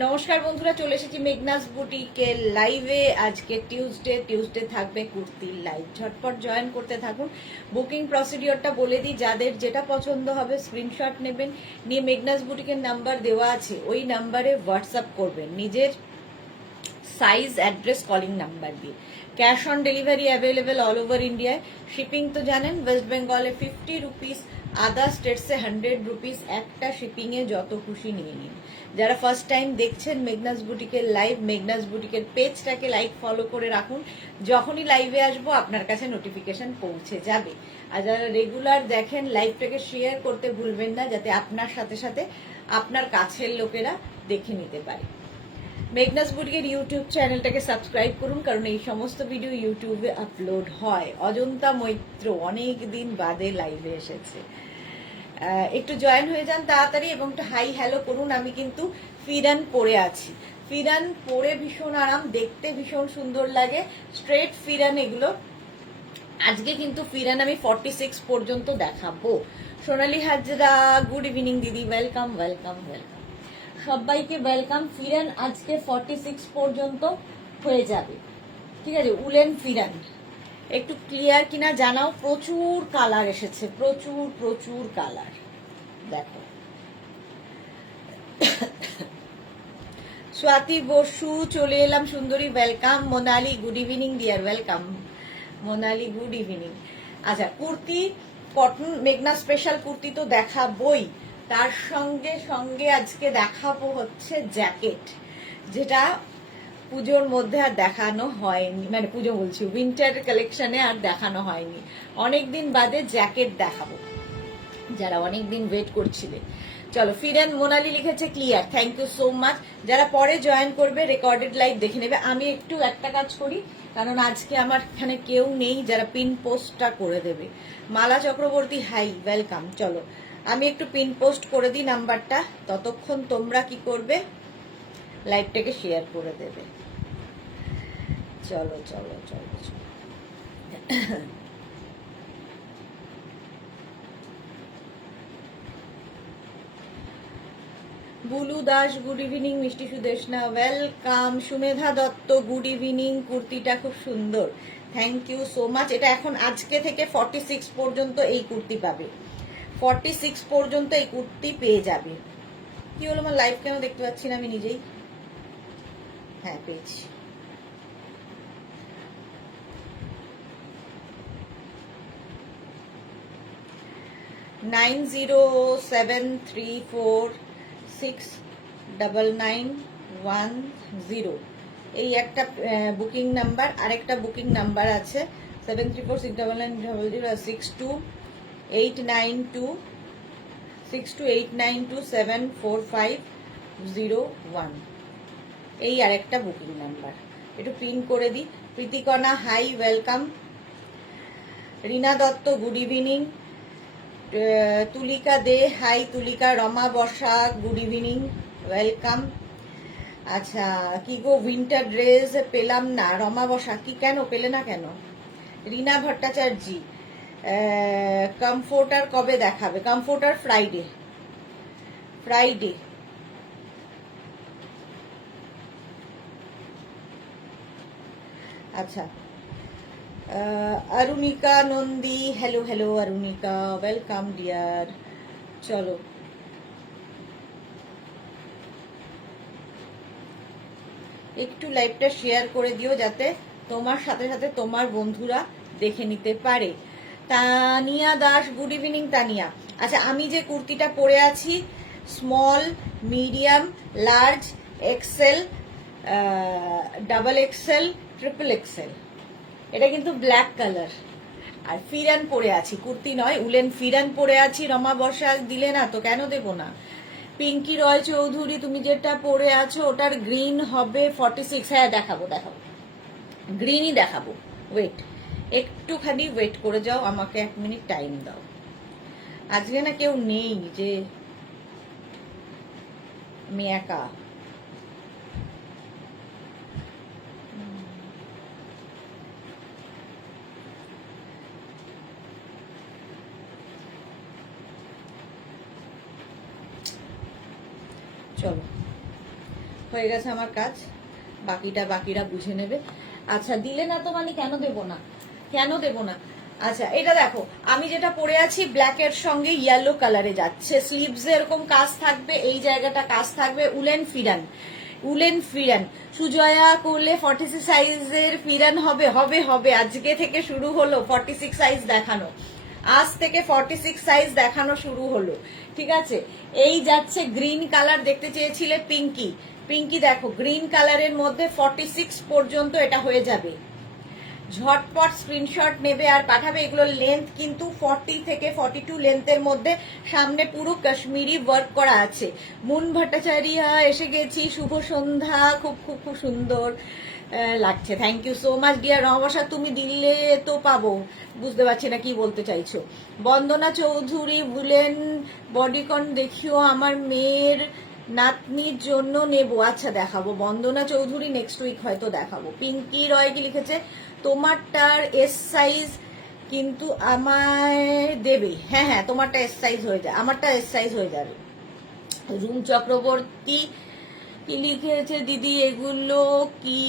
নমস্কার বন্ধুরা, চলে এসেছি মেঘনাস বুটিকের লাইভে। আজকে টিউসডে থাকবে কুর্তির লাইভ। ঝটপট জয়েন করতে থাকুন। বুকিং প্রসিডিওরটা বলে দিই, যাদের যেটা পছন্দ হবে স্ক্রিনশট নেবেন, নিয়ে মেঘনাস বুটিকের নাম্বার দেওয়া আছে, ওই নাম্বারে হোয়াটসঅ্যাপ করবেন নিজের সাইজ, অ্যাড্রেস, কলিং নাম্বার দিয়ে। Cash on delivery available all over ইন্ডিয়ায়। শিপিং তো জানেন, ওয়েস্ট বেঙ্গলে 50 রুপিস, আদার স্টেটসে 100 রুপিস। একটা শিপিংয়ে যত খুশি নিয়ে নিন। যারা ফার্স্ট টাইম দেখছেন মেঘনাস বুটিকের লাইভ, মেঘনাস বুটিকের পেজটাকে লাইক ফলো করে রাখুন। যখনই লাইভে আসবো আপনার কাছে নোটিফিকেশন পৌঁছে যাবে। আর যারা রেগুলার দেখেন, লাইভটাকে শেয়ার করতে ভুলবেন না, যাতে আপনার সাথে সাথে আপনার কাছের লোকেরা দেখে নিতে পারে। মেঘনাস বুটিকের ইউটিউব চ্যানেলটাকে সাবস্ক্রাইব করুন, কারণ এই সমস্ত ভিডিও ইউটিউবে আপলোড হয়। অজন্তা মৈত্র অনেক দিন বাদে লাইভে এসেছে, একটু জয়েন হয়ে যান তাড়াতাড়ি এবং একটু হাই হ্যালো করুন। আমি কিন্তু ফিরান পরে আছি। ফিরান পরে ভীষণ আরাম, দেখতে ভীষণ সুন্দর লাগে। স্ট্রেট ফিরান এগুলো। আজকে কিন্তু ফিরান আমি 46 পর্যন্ত দেখাবো। সোনালী হাজরা, গুড ইভিনিং দিদি, ওয়েলকাম ওয়েলকাম ওয়েলকাম, সবাইকে ওয়েলকাম। ফিরান আজকে 46 পর্যন্ত হয়ে যাবে, ঠিক আছে। উলেন ফিরান একটু ক্লিয়ার কিনা জানাও। প্রচুর কালার এসেছে, প্রচুর প্রচুর কালার। দেখো, স্বাতি বসু চলে এলাম, সুন্দরী welcome. Monali good evening deer, welcome Monali, good evening. আচ্ছা, কুর্তি কটন মেঘনা স্পেশাল কুর্তি তো দেখাবই, তার সঙ্গে সঙ্গে আজকে দেখাবো হচ্ছে জ্যাকেট, যেটা পুজোর মধ্যে আর দেখানো হয়নি, মানে পুজো বলছি উইন্টার কালেকশনে আর দেখানো হয়নি। অনেকদিন বাদে জ্যাকেট দেখাবো, যারা অনেকদিন ওয়েট করছিলে। চলো, ফিরেন মোনালি লিখেছে clear, thank you so much. যারা পরে জয়েন করবে রেকর্ডেড লাইভ দেখে নেবে। আমি একটু একটা কাজ করি, কারণ আজকে আমার এখানে কেউ নেই যারা পিন পোস্টটা করে দেবে। মালা চক্রবর্তী হাই, ওয়েলকাম। চলো, আমি একটু পিন পোস্ট করে দিই নাম্বারটা, ততক্ষণ তোমরা কি করবে, লাইভটাকে শেয়ার করে দেবে। চলো চলো চলো চলো। বুলু দাস গুড ইভিনিং, মিষ্টি Sudeshna welcome, Sumedha Dutta good evening. কুর্তিটা খুব সুন্দর, থ্যাংক ইউ সো মাচ। এটা এখন আজকে থেকে 46 পর্যন্ত এই কুর্তি পাবে, 46 পর্যন্ত এই কুর্তি পেয়ে যাবে। কি হলো, আমার লাইভ কেন দেখতে পাচ্ছি না আমি নিজেই? হ্যাঁ, পেয়েছি। $9073469910, এই একটা বুকিং নাম্বার। আরেকটা বুকিং নাম্বার আছে 734699262892745001, এই আরেকটা বুকিং নাম্বার। একটু পিন করে দিই। Pritikana hi, welcome. Rina Dutta good evening. Tulika De hi, Tulika. Rama Basa good evening, welcome. আচ্ছা, কি গো উইন্টার ড্রেস পেলাম না। রমা বসা, কি কেন পেলে না কেন? রীনা ভট্টাচার্য, কমফোর্টার কবে দেখাবে? Comforter Friday, Friday. আচ্ছা, Arunika Nandi, hello hello Arunika, welcome dear. চলো, একটু লাইভটা শেয়ার করে দিও, যাতে তোমার সাথে সাথে তোমার বন্ধুরা দেখে নিতে পারে। Tania Das good evening Tania. আচ্ছা, আমি যে কুর্তিটা পরে আছি, small, medium, large, XL, double XL, triple XL. এটা কিন্তু ব্ল্যাক কালার। আর ফিরান পরে আছি, কুর্তি নয়, উলেন ফিরান পরে আছি। রমা বর্ষা দিলে না তো, কেন দেবো না? পিঙ্কি রয় চৌধুরী, তুমি যেটা পরে আছো ওটার গ্রিন হবে 46। হ্যাঁ, দেখাবো দেখাবো, গ্রিনই দেখাবো। ওয়েট, একটুখানি ওয়েট করে যাও, আমাকে 1 মিনিট টাইম দাও। আজকে না কেউ নেই, যে আমি একা। চলো, হয়ে গেছে আমার কাজ, বাকিরা বুঝে নেবে। আচ্ছা দিলে না তো মানে কেন দেবো না, কেন দেবো না। আচ্ছা এটা দেখো, আমি যেটা পরে আছি ব্ল্যাক এর সঙ্গে ইয়েলো কালারে যাচ্ছে, স্লিভস এরকম কাজ থাকবে, এই জায়গাটা কাজ থাকবে, উলেন ফিরান সুজয়া করলে 46 সাইজের ফিরান হবে হবে হবে আজকে থেকে শুরু হলো 46 সাইজ দেখানো, আজ থেকে 46 সাইজ দেখানো শুরু হলো, ঠিক আছে। এই যাচ্ছে গ্রিন কালার, দেখতে চেয়েছিলে পিঙ্কি দেখো গ্রিন কালারের মধ্যে 46 পর্যন্ত এটা হয়ে যাবে। ঝটপট স্ক্রিনশট নেবে আর পাঠাবে। এগুলোর লেন্থ কিন্তু 40 থেকে 42 লেন্থের মধ্যে, সামনে পুরো কাশ্মীরি ওয়ার্ক করা আছে। মুন ভট্টাচার্য এসে গেছি, শুভ সন্ধ্যা, খুব খুব খুব সুন্দর লাগছে, thank you so much dear. Ramabasa তুমি দিলে তো পাবো, বুঝতে পারছি না কি বলতে চাইছো। বন্দনা চৌধুরী বলেন বডিকন দেখিও, আমার মেয়ের নাতনির জন্য নেবো। আচ্ছা দেখাবো বন্দনা চৌধুরী, নেক্সট উইক হয়তো দেখাবো। পিঙ্কি রয় কি লিখেছে, তোমারটার এস সাইজ কিন্তু আমায় দেবে। হ্যাঁ হ্যাঁ তোমারটা এস সাইজ হয়ে যায়, আমারটা এস সাইজ হয়ে যাবে। রুম চক্রবর্তী কি লিখেছে, দিদি এগুলো কি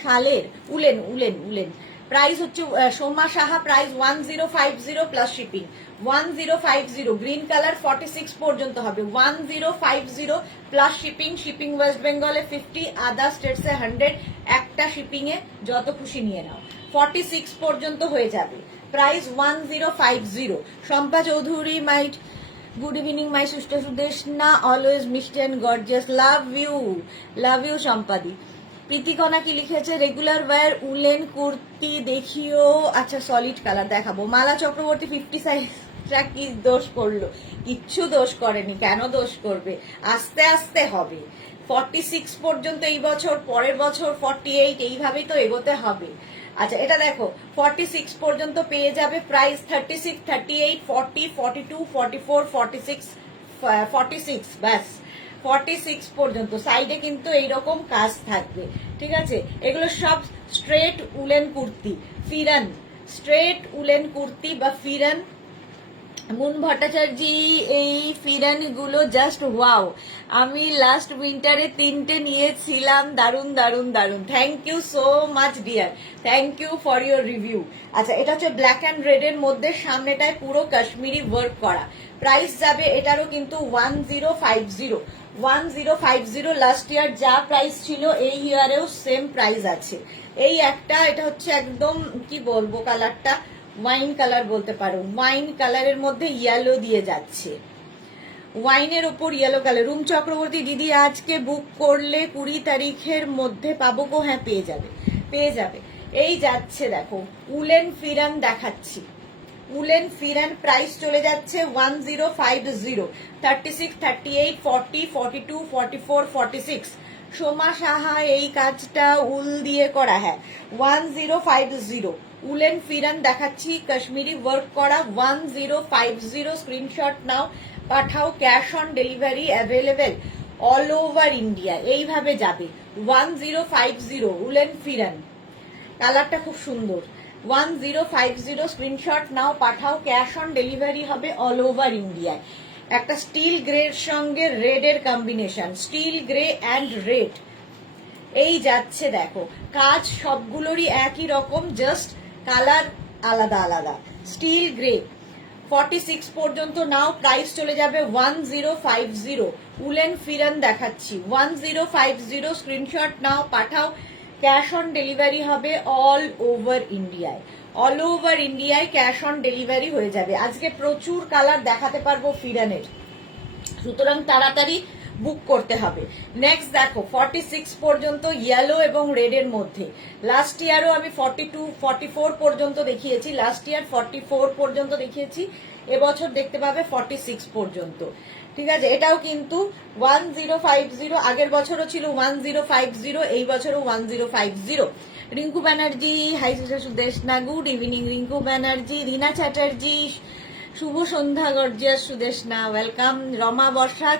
শালের? উলেন প্রাইস হচ্ছে, Soma Saha price 1050 plus shipping, 1050, green colour 46 পর্যন্ত হবে, 1050 প্লাস শিপিং ওয়েস্ট বেঙ্গলে 50, আদার স্টেটসে 100, একটা শিপিং এ যত খুশি নিয়ে নাও, 46 পর্যন্ত হয়ে যাবে, price 1050। Shampa Chowdhury might good evening my sister Sudeshna, always মিষ্টি and gorgeous, love you Sampadi. Pritikona কি লিখেছে, রেগুলার ওয়্যার উলেন কুর্তি দেখিও। আচ্ছা সলিড কালার দেখাবো। মালা চক্রবর্তী 50 সাইজটা কি দোষ করলো? কিচ্ছু দোষ করেনি, কেন দোষ করবে, আস্তে আস্তে হবে। 46 পর্যন্ত এই বছর, পরের বছর 48, এইভাবেই তো এগোতে হবে। আচ্ছা এটা দেখো 46 পর্যন্ত পেয়ে যাবে, প্রাইস 36, 38, 40, 42, 44, 46, 46 ব্যাস 46 পর্যন্ত। সাইডে কিন্তু এইরকম কাজ থাকবে, ঠিক আছে। এগুলো সব straight woollen kurti, pheran straight woollen kurti বা ফিরান। মুন ভট্টাচার্য এই ফিরান গুলো জাস্ট ওয়াও, আমি লাস্ট উইন্টারে 3টে নিয়েছিলাম, দারুন দারুন দারুন, thank you so much dear, thank you for your review. আচ্ছা এটা হচ্ছে ব্ল্যাক অ্যান্ড রেড এর মধ্যে, সামনেটায় পুরো কাশ্মীরি ওয়ার্ক করা, প্রাইস যাবে এটারও কিন্তু 1050, লাস্ট ইয়ার যা প্রাইস ছিল এই ইয়ারেও সেম প্রাইস আছে। এই একটা, এটা হচ্ছে একদম কি বলবো কালারটা, ওয়াইন কালার বলতে পারো, ওয়াইন কালারের মধ্যে ইয়েলো দিয়ে যাচ্ছে, ওয়াইনের ওপর ইয়েলো কালার। রুম চক্রবর্তী দিদি আজকে বুক করলে 20 তারিখের মধ্যে পাবো গো? হ্যাঁ পেয়ে যাবে। এই যাচ্ছে দেখো উলেন ফিরান দেখাচ্ছি, উলেন ফিরান প্রাইস চলে যাচ্ছে 1050, 36, 38, 40, 42, 44, 46। সোমা সাহা এই কাজটা উল দিয়ে করা, হ্যাঁ 1050 উলেন ফিরান দেখাচ্ছি, কাশ্মীরি ওয়ার্ক করা 1050, স্ক্রিনশট নাও পাঠাও, cash on delivery available all over India. এইভাবে যাবে 1050 উলেন ফিরান, কালারটা খুব সুন্দর, 1050 স্ক্রিনশট নাও পাঠাও, ক্যাশ অন ডেলিভারি হবে অল ওভার ইন্ডিয়ায়। একটা স্টিল গ্রের সঙ্গে রেড এর combination, still grey and red, এই যাচ্ছে দেখো, কাজ সবগুলোরই একই রকম, জাস্ট কালার আলাদা আলাদা। স্টিল গ্রে 46 পর্যন্ত নাও, প্রাইস চলে যাবে 1050, উলেন ফিরান দেখাচ্ছি 1050, স্ক্রিনশট নাও পাঠাও, ক্যাশ অন ডেলিভারি হবে অল ওভার ইন্ডিয়ায় ক্যাশ অন ডেলিভারি হয়ে যাবে। আজকে প্রচুর কালার দেখাতে পারবো ফিরানের, সুতরাং তাড়াতাড়ি বুক করতে হবে। নেক্সট দেখো 46 পর্যন্ত ইয়েলো এবং রেড এর মধ্যে, লাস্ট ইয়ারও আমি 42, 44 পর্যন্ত দেখিয়েছি, লাস্ট ইয়ার 44 পর্যন্ত দেখিয়েছি, এবছর দেখতে পাবে 46 পর্যন্ত, ঠিক আছে। এটাও কিন্তু 1050, আগের বছরও ছিল 1050, এই বছরও 1050। Rinku Banerjee hi sister Sudeshna, good evening Rinku Banerjee. Rina Chatterjee শুভ সন্ধ্যা গর্জিয়াস সুদেশনা, ওয়েলকাম। রমা বর্ষাক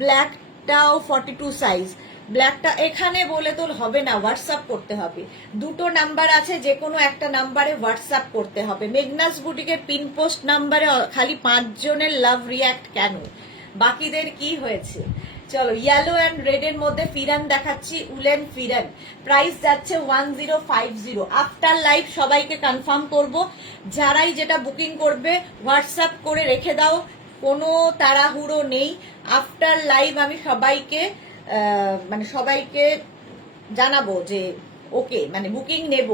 ব্ল্যাকটাও 42 সাইজ, ব্ল্যাকটা এখানে বলে তো হবে না, হোয়াটসঅ্যাপ করতে হবে, দুটো নাম্বার আছে, যে কোনো একটা নাম্বারে হোয়াটসঅ্যাপ করতে হবে। মেঘনাস বুটিকের পিনপোস্ট নাম্বারে খালি 5 জনের লাভ রিয়াক্ট কেন, বাকিদের কি হয়েছে? চলো ইয়েলো অ্যান্ড রেড এর মধ্যে ফিরান দেখাচ্ছি, উলেন ফিরান, প্রাইস যাচ্ছে 1050। আফটার লাইভ সবাইকে কনফার্ম করব, যারাই যেটা বুকিং করবে হোয়াটসঅ্যাপ করে রেখে দাও, কোনো তাড়াহুড়ো নেই। আফটার লাইভ আমি সবাইকে সবাইকে জানাবো যে ওকে, মানে বুকিং নেব।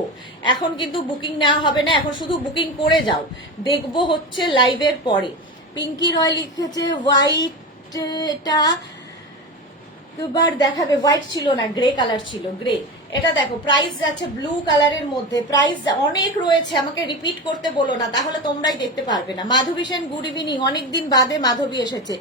এখন কিন্তু বুকিং নেওয়া হবে না, এখন শুধু বুকিং করে যাও, দেখবো হচ্ছে লাইভের পরে। পিঙ্কি রয় লিখেছে হোয়াইট, এটা দুবার দেখাবে, হোয়াইট ছিল না, গ্রে কালার ছিল, গ্রে। এটা দেখো প্রাইস যাচ্ছে ব্লু কালারের মধ্যে, প্রাইস অনেক রয়েছে, আমাকে রিপিট করতে বলো না, তাহলে তোমরাই দেখতে পারবে না। মাধবী সেন গুড ইভিনিং, অনেকদিন বাদে মাধবী এসেছে।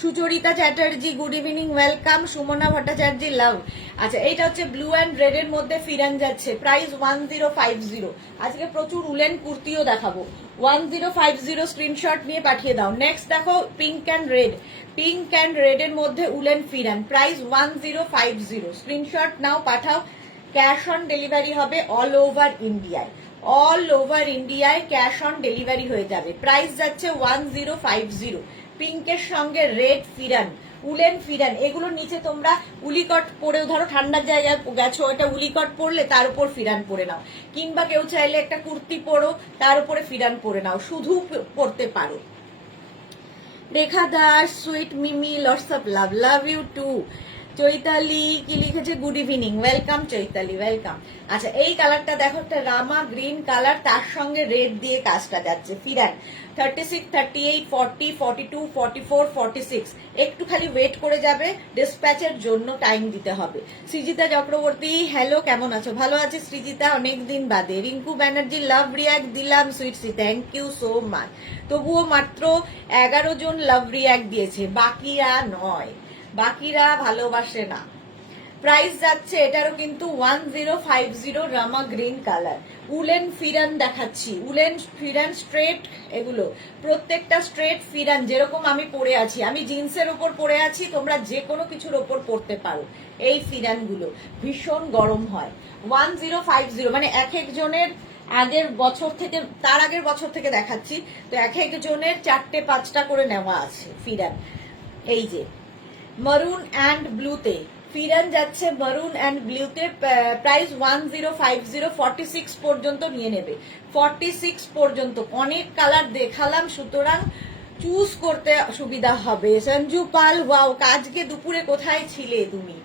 Sucharita Chatterjee good evening, welcome. Sumana Bhattacharya love. আচ্ছা, এইটা হচ্ছে ব্লু অ্যান্ড রেড এর মধ্যে ফিরান যাচ্ছে, প্রাইস 1050। আজকে প্রচুর উলেন কুর্তিও দেখাবো। 1050 স্ক্রিনশট নিয়ে পাঠিয়ে দাও। নেক্সট দেখো pink and red, pink and red এর মধ্যে উলেন ফিরান, প্রাইস 1050। স্ক্রিনশট নাও, পাঠাও। ক্যাশ অন ডেলিভারি হবে অল ওভার ইন্ডিয়ায়, অল ওভার ইন্ডিয়ায় ক্যাশ অন ডেলিভারি হয়ে যাবে। প্রাইস যাচ্ছে 1050। পিঙ্কের সঙ্গে রেড ফিরান, উলেন ফিরান, এগুলোর নিচে তোমরা উলিকট পরেও, ধরো ঠান্ডার জায়গায় গেছো, এটা উলিকট পরলে তার উপর ফিরান পরে নাও, কিংবা কেউ চাইলে একটা কুর্তি পরো তার উপরে ফিরান পরে নাও, শুধু পরতে পারো। Rekha Das sweet Mimi lots of love, love you too. Chaitali কি লিখেছে good evening, welcome Chaitali, welcome. আচ্ছা, এই কালারটা দেখো, একটা রামা গ্রিন কালার, তার সঙ্গে রেড দিয়ে কাজটা যাচ্ছে। ফিরান 36, 38, 40, 42, 44, 46। একটু খালি ওয়েট করে যাবে, ডিসপ্যাচের জন্য টাইম দিতে হবে। সৃজিতা চক্রবর্তী হ্যালো, কেমন আছো? ভালো আছে সৃজিতা, অনেকদিন বাদে। রিঙ্কু ব্যানার্জি লাভ রিয়াক্ট দিলাম সুইটসি, থ্যাংক ইউ সো মাচ। তবুও মাত্র 11 জন লাভ রিয়াক্ট দিয়েছে, বাকিরা নয়, বাকিরা ভালোবাসে না। প্রাইস যাচ্ছে এটারও কিন্তু 1050, রামা গ্রিন কালার। উলেন ফিরান দেখাচ্ছি, উলেন ফিরান স্ট্রেট, এগুলো প্রত্যেকটা স্ট্রেট ফিরান, যেরকম আমি পরে আছি, আমি জিন্সের ওপর পরে আছি, তোমরা যে কোনো কিছুর ওপর পরতে পারো। এই ফিরানগুলো ভীষণ গরম হয়। 1050, মানে এক একজনের আগের বছর থেকে, তার আগের বছর থেকে দেখাচ্ছি, তো এক একজনের 4টে 5টা করে নেওয়া আছে ফিরান। এই যে মারুন অ্যান্ড ব্লুতে ফিরান যাচ্ছে, মারুন অ্যান্ড ব্লুতে, প্রাইস 1050। 46 পর্যন্ত নিয়ে নেবে, 46 পর্যন্ত। অনেক কালার দেখালাম, সুতরাং চুজ করতে সুবিধা হবে। সঞ্জু পাল, ওয়াও, আজকে দুপুরে কোথায় ছিলে তুমি?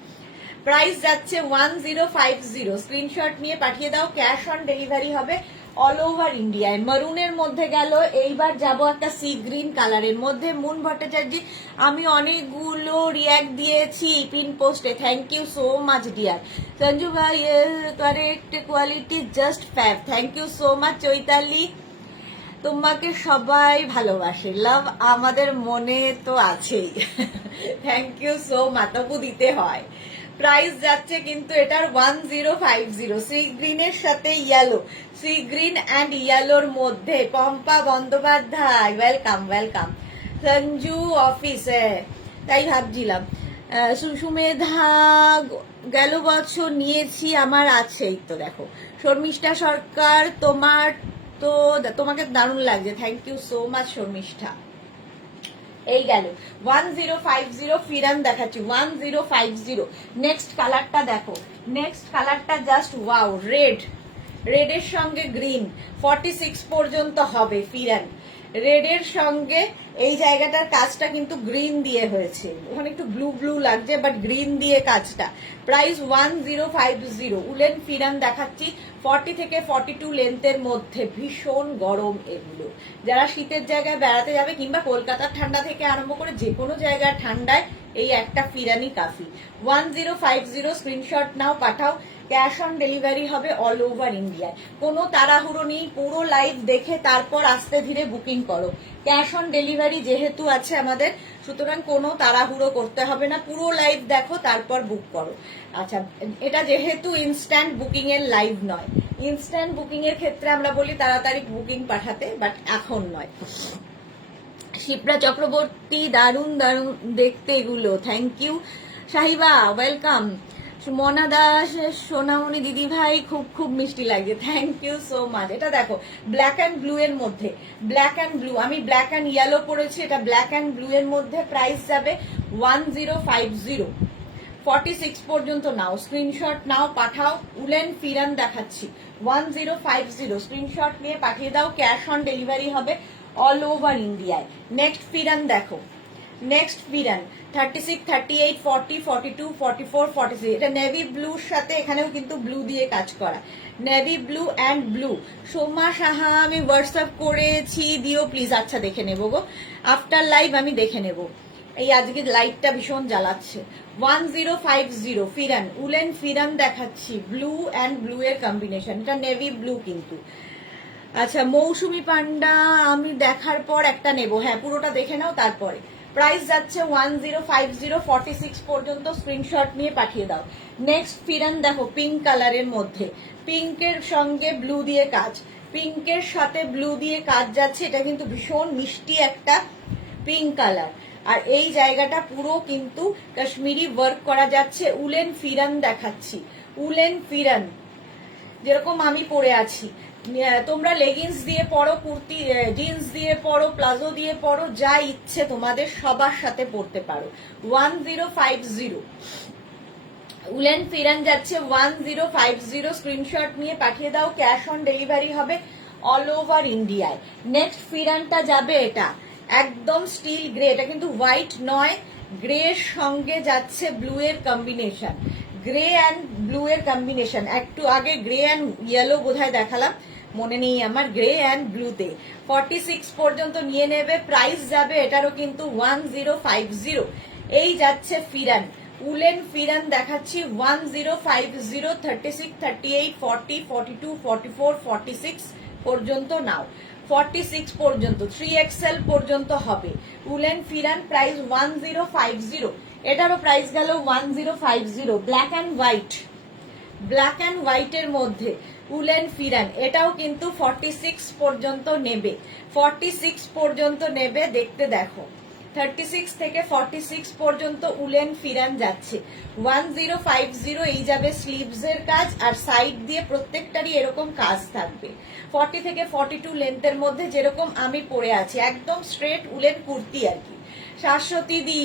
প্রাইস যাচ্ছে 1050। স্ক্রিনশট নিয়ে পাঠিয়ে দাও, ক্যাশ অন ডেলিভারি হবে অল ওভার ইন্ডিয়ায়। মারুনের মধ্যে গেল, এইবার যাব একটা সি গ্রিন কালারের মধ্যে। মুন ভট্টাচার্য, আমি অনেকগুলো রিয়াক্ট দিয়েছি পিন পোস্টে, thank you so much dear. Sanju ভাই correct quality just fab, thank you so much. Chaitali, তোমাকে সবাই ভালোবাসে, লাভ আমাদের মনে তো আছেই, থ্যাংক ইউ সো মাচ। তবু দিতে হয়। প্রাইস যাচ্ছে কিন্তু এটার 1050। সি গ্রিনের সাথে ইয়েলো, সি গ্রিন অ্যান্ড ইয়েলোর মধ্যে। Pampa Bandyopadhyay, welcome, welcome. সঞ্জু অফিসে, তাই ভাবছিলাম। সুমেধা, গেল বছর নিয়েছি, আমার আছেই তো দেখো। শর্মিষ্ঠা সরকার, তোমাকে দারুণ লাগছে, thank you so much Sharmishtha. এই গেল 1050 ফিরান দেখাচ্ছি, 1050। নেক্সট কালারটা দেখো, নেক্সট কালারটা জাস্ট ওয়াও, রেড, রেডের সঙ্গে গ্রিন, 46 পর্যন্ত হবে ফিরান। রেডের সঙ্গে এই জায়গাটার কাজটা কিন্তু গ্রিন দিয়ে হয়েছে, ওখানে একটু ব্লু ব্লু লাগছে, বাট গ্রিন দিয়ে কাজটা। প্রাইস 1050। উলেন ফিরান দেখাচ্ছি, 40 থেকে 42 লেন্থের মধ্যে। ভীষণ গরম এগুলো, যারা শীতের জায়গায় বেড়াতে যাবে, কিংবা কলকাতার ঠান্ডা থেকে আরম্ভ করে যে কোনো জায়গার ঠান্ডায় এই একটা ফিরানি কাফি। 1050 স্ক্রিনশট নাও, পাঠাও। ক্যাশ অন ডেলিভারি হবে অল ওভার ইন্ডিয়ায়। কোনো তাড়াহুড়ো নেই, পুরো লাইভ দেখে তারপর আস্তে ধীরে বুকিং করো। ক্যাশ অন ডেলিভারি যেহেতু আছে আমাদের, সুতরাং কোনো তাড়াহুড়ো করতে হবে না, পুরো লাইভ দেখো তারপর বুক করো। আচ্ছা, এটা যেহেতু ইনস্ট্যান্ট বুকিং এর লাইভ নয়, ইনস্ট্যান্ট বুকিং এর ক্ষেত্রে আমরা বলি তাড়াতাড়ি বুকিং পাঠাতে, বাট এখন নয়। শিপ্রা চক্রবর্তী, দারুণ দারুণ দেখতে এগুলো, থ্যাংক ইউ। শাহিবা, ওয়েলকাম। মনা দাস, সোনামণি দিদি ভাই, খুব খুব মিষ্টি লাগছে, থ্যাংক ইউ সো মাচ। এটা দেখো ব্ল্যাক অ্যান্ড ব্লু এর মধ্যে, ব্ল্যাক অ্যান্ড ব্লু, আমি ব্ল্যাক অ্যান্ড ইয়েলো পরেছি, এটা ব্ল্যাক অ্যান্ড ব্লু এর মধ্যে। প্রাইস যাবে 1050, 46 পর্যন্ত নাও, স্ক্রিনশট নাও, পাঠাও। উলেন ফিরান দেখাচ্ছি 1050, স্ক্রিনশট নিয়ে পাঠিয়ে দাও, ক্যাশ অন ডেলিভারি হবে অল ওভার ইন্ডিয়ায়। নেক্সট ফিরান দেখো, নেক্সট ফিরান 36, 38, 40, 42, 44, 46, এটা নেভি ব্লুর সাথে এখানেও কিন্তু ব্লু দিয়ে কাজ করা, navy blue and blue. Soma Saha, আমি হোয়াটসঅ্যাপ করেছি, দিও প্লিজ। আচ্ছা দেখে নেবো গো, আফটার লাইভ আমি দেখে নেব। এই আজকে লাইটটা ভীষণ জ্বালাচ্ছে। 1050 ফিরান, উলেন ফিরান দেখাচ্ছি, ব্লু অ্যান্ড ব্লু এর কম্বিনেশন, এটা নেভি ব্লু কিন্তু। আচ্ছা মৌসুমি পান্ডা, আমি দেখার পর একটা নেব, হ্যাঁ পুরোটা দেখে নাও তারপরে। প্রাইস যাচ্ছে 1050, 46 পর্যন্ত, স্ক্রিনশট নিয়ে পাঠিয়ে দাও। নেক্সট ফিরান দেখো পিঙ্ক কালারের মধ্যে, পিঙ্কের সঙ্গে ব্লু দিয়ে কাজ, পিঙ্কের সাথে ব্লু দিয়ে কাজ যাচ্ছে, এটা কিন্তু ভীষণ মিষ্টি একটা পিঙ্ক কালার। আর এই জায়গাটা পুরো কিন্তু কাশ্মীরি ওয়ার্ক করা যাচ্ছে। উলেন ফিরান দেখাচ্ছি, উলেন ফিরান যেরকম আমি পরে আছি, তোমরা লেগিংস দিয়ে পরো, কুর্তি জিন্স দিয়ে পরো, প্লাজো দিয়ে পরো, যা ইচ্ছে তোমাদের সবার সাথে পরতে পারো। 1050 উলেন ফিরান যাচ্ছে 1050, স্ক্রিনশট নিয়ে পাঠিয়ে দাও, ক্যাশ অন ডেলিভারি হবে অল ওভার ইন্ডিয়ায়। নেক্সট ফিরানটা যাবে এটা একদম স্টিল গ্রে, এটা কিন্তু হোয়াইট নয়, গ্রে এর সঙ্গে যাচ্ছে ব্লু এর কম্বিনেশন, গ্রে অ্যান্ড ব্লু এর কম্বিনেশন। একটু আগে গ্রে অ্যান্ড ইয়েলো বোধহয় দেখালাম, মনে নেই আমার, গ্রে অ্যান্ড ব্লুতে 46 পর্যন্ত নিয়ে নেবে। প্রাইস যাবে এটারও কিন্তু 1050। এই যাচ্ছে ফিরান, উলেন ফিরান দেখাচ্ছি 1050, 36, 38, 40, 42, 44, 46 পর্যন্ত নাও, 46 পর্যন্ত, 3XL পর্যন্ত হবে। উলেন ফিরান প্রাইস 1050, এটারও প্রাইস গেল 1050। Black and white, black and হোয়াইটের মধ্যে উলেন ফিরান, এটাও কিন্তু 46 পর্যন্ত নেবে, 46 পর্যন্ত নেবে। দেখতে দেখো 36 থেকে 46 পর্যন্ত উলেন ফিরান যাচ্ছে 1050। এই যাবে স্লিভস এর কাজ, আর সাইড দিয়ে প্রত্যেকটারই এরকম কাজ থাকবে। 40 থেকে 42 লেন্থের মধ্যে, যেরকম আমি পরে আছি, একদম স্ট্রেট উলেন কুর্তি আর কি। শাশ্বতী দি,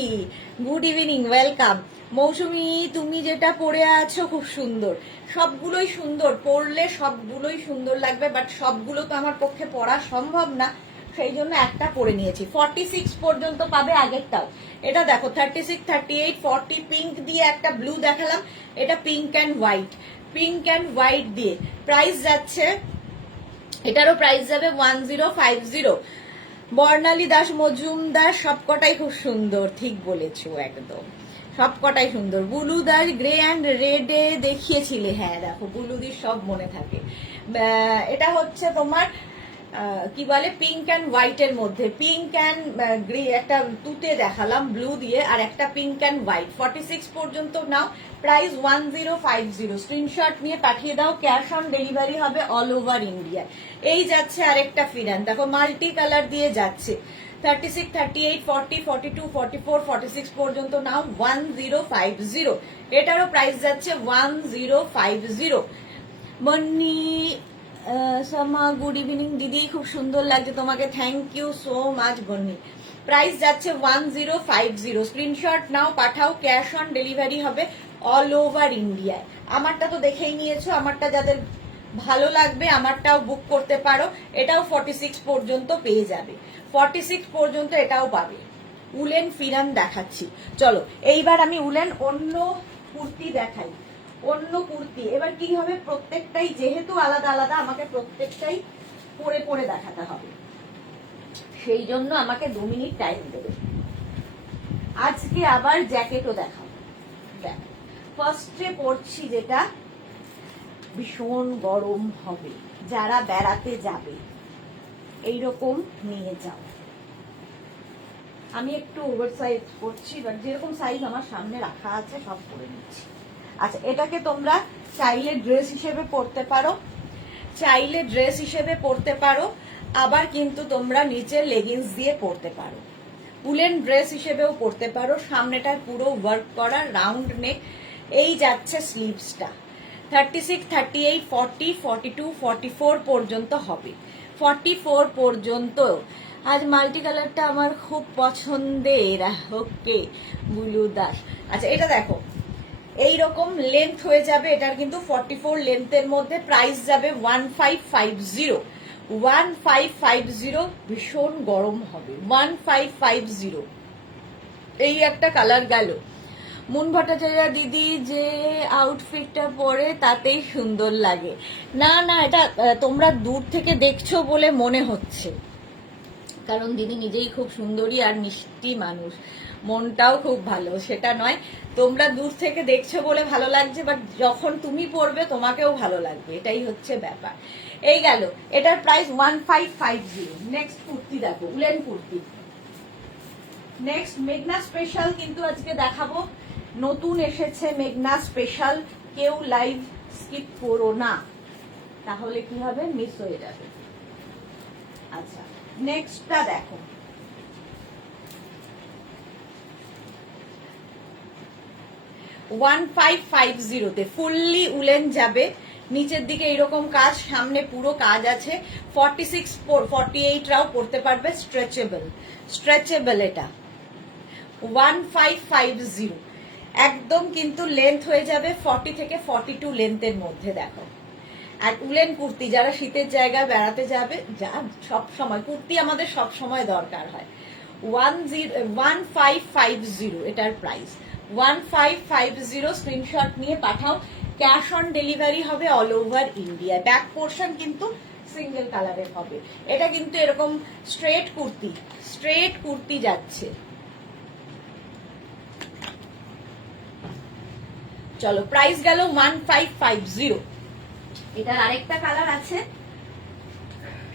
গুড ইভিনিং, ওয়েলকাম। মৌসুমি, তুমি যেটা পরে আছো খুব সুন্দর, সবগুলোই সুন্দর, পরলে সবগুলোই সুন্দর লাগবে, বাট সবগুলো তো আমার পক্ষে পরা সম্ভব না, সেই জন্য একটা পরে নিয়েছি। 46 পর্যন্ত পাবে আগেরটাও। এটা দেখো 36, 38, 40, পিঙ্ক দিয়ে একটা ব্লু দেখালাম, এটা pink and white, pink and white দিয়ে। প্রাইস যাচ্ছে, এটারও প্রাইস যাবে 1050। বর্ণালী দাস মজুমদার, সবকটাই খুব সুন্দর, ঠিক বলেছো একদম, সবকটাই সুন্দর। বুলুদার গ্রে অ্যান্ড রেডে দেখিয়েছিলে, হ্যাঁ দেখো বুলুদির সব মনে থাকে। এটা হচ্ছে তোমার কি বলে পিঙ্ক অ্যান্ড হোয়াইট এর মধ্যে, পিঙ্ক অ্যান্ড গ্রে, একটা তুতে দেখালাম ব্লু দিয়ে, আর একটা পিঙ্ক অ্যান্ড হোয়াইট। 46 পর্যন্ত নাও, প্রাইস 1050, স্ক্রিনশট নিয়ে পাঠিয়ে দাও, ক্যাশ অন ডেলিভারি হবে অল ওভার ইন্ডিয়া। এই যাচ্ছে আরেকটা ফিরান, দেখো মাল্টি কালার দিয়ে যাচ্ছে, 36, 38, 40, 42, 44, 46 পর্যন্ত নাও 1050। এটারও প্রাইস যাচ্ছে 1050। মন্নি সামা, গুড ইভিনিং দিদি, খুব সুন্দর লাগছে তোমাকে, thank you so much Bonni. Price যাচ্ছে 1050, স্ক্রিনশট নাও, পাঠাও, ক্যাশ অন ডেলিভারি হবে অল ওভার ইন্ডিয়ায়। আমারটা তো দেখেই নিয়েছো, আমারটা যাদের ভালো লাগবে আমারটাও বুক করতে পারো, এটাও 46 পর্যন্ত পেয়ে যাবে, 46 পর্যন্ত এটাও পাবে। উলেন ফিরান দেখাচ্ছি, চলো এইবার আমি উলেন অন্য কুর্তি দেখাই, অন্য কুর্তি। এবার কি হবে, প্রত্যেকটাই যেহেতু আলাদা আলাদা, আমাকে প্রত্যেকটাই পরে পরে দেখাতে হবে, সেই জন্য আমাকে 2 মিনিট টাইম দেবে। আজকে আবার জ্যাকেটও দেখাবো। ফার্স্টে পরছি যেটা, ভীষণ গরম হবে, যারা বেড়াতে যাবে এইরকম নিয়ে যাও। আমি একটু ওভার সাইজ করছি, বাট যেরকম সাইজ আমার সামনে রাখা আছে সব পরে নিচ্ছি। আচ্ছা, এটাকে তোমরা চাইলে ড্রেস হিসেবে পরতে পারো, চাইলে ড্রেস হিসেবে পরতে পারো, আবার কিন্তু তোমরা নিচে লেগিংস দিয়ে পরতে পারো, উলেন ড্রেস হিসেবেও পরতে পারো। সামনেটা পুরো ওয়ার্ক করা, রাউন্ড নেক, এই যাচ্ছে স্লিভসটা 36, 38, 40, 42, 44 পর্যন্ত হবে, 44 পর্যন্ত। আজ মাল্টি কালারটা আমার খুব পছন্দের। ওকে বুলু দাস। আচ্ছা এটা দেখো, এইরকম লেন্থ হয়ে যাবে, এটার কিন্তু 44 লেন্থের মধ্যে। প্রাইস যাবে 1550, 1550। ভীষণ গরম হবে, 1550। এই একটা কালার গেল। মুন ভট্টাচার্য দিদি যে আউটফিটটা পরে তাতেই সুন্দর লাগে। না না, এটা তোমরা দূর থেকে দেখছো বলে মনে হচ্ছে, কারণ দিদি নিজেই খুব সুন্দরী আর মিষ্টি মানুষ, মনটাও খুব ভালো, সেটা নয়। তোমরা দূর থেকে দেখছো বলে ভালো লাগছে, বাট যখন তুমি পরবে তোমাকেও ভালো লাগবে, এটাই হচ্ছে ব্যাপার। এই গেল, এটার প্রাইস 1550। নেক্সট কুর্তি দেখো, উলেন কুর্তি। নেক্সট মেঘনা স্পেশাল কিন্তু আজকে দেখাবো, নতুন এসেছে মেঘনা স্পেশাল। কেউ লাইভ স্কিপ করো না, তাহলে কি হবে, মিস হয়ে যাবে। আচ্ছা নেক্সটটা দেখো, তে ফুললি উলেন যাবে, নিচের দিকে এরকম কাজ, সামনে পুরো কাজ আছে। 46, 48 রাও পড়তে পারবে, স্ট্রেচেবল, স্ট্রেচেবল। এটা 1550 একদম কিন্তু লেন্থ হয়ে যাবে 40 থেকে 42 লেন্থের মধ্যে। দেখো, আর উলেন কুর্তি যারা শীতের জায়গায় বেড়াতে যাবে, যা সব সময় কুর্তি আমাদের সব সময় দরকার হয়। 1550 এটার প্রাইস, 1550। স্ক্রিনশট নিয়ে পাঠাও, ক্যাশ অন ডেলিভারি হবে all over India. Back portion কিন্তু সিঙ্গেল কালারের হবে। এটা কিন্তু এরকম স্ট্রেট কুর্তি, স্ট্রেট কুর্তি যাচ্ছে। চলো, প্রাইস গেল 1550। এটার আরেকটা কালার আছে,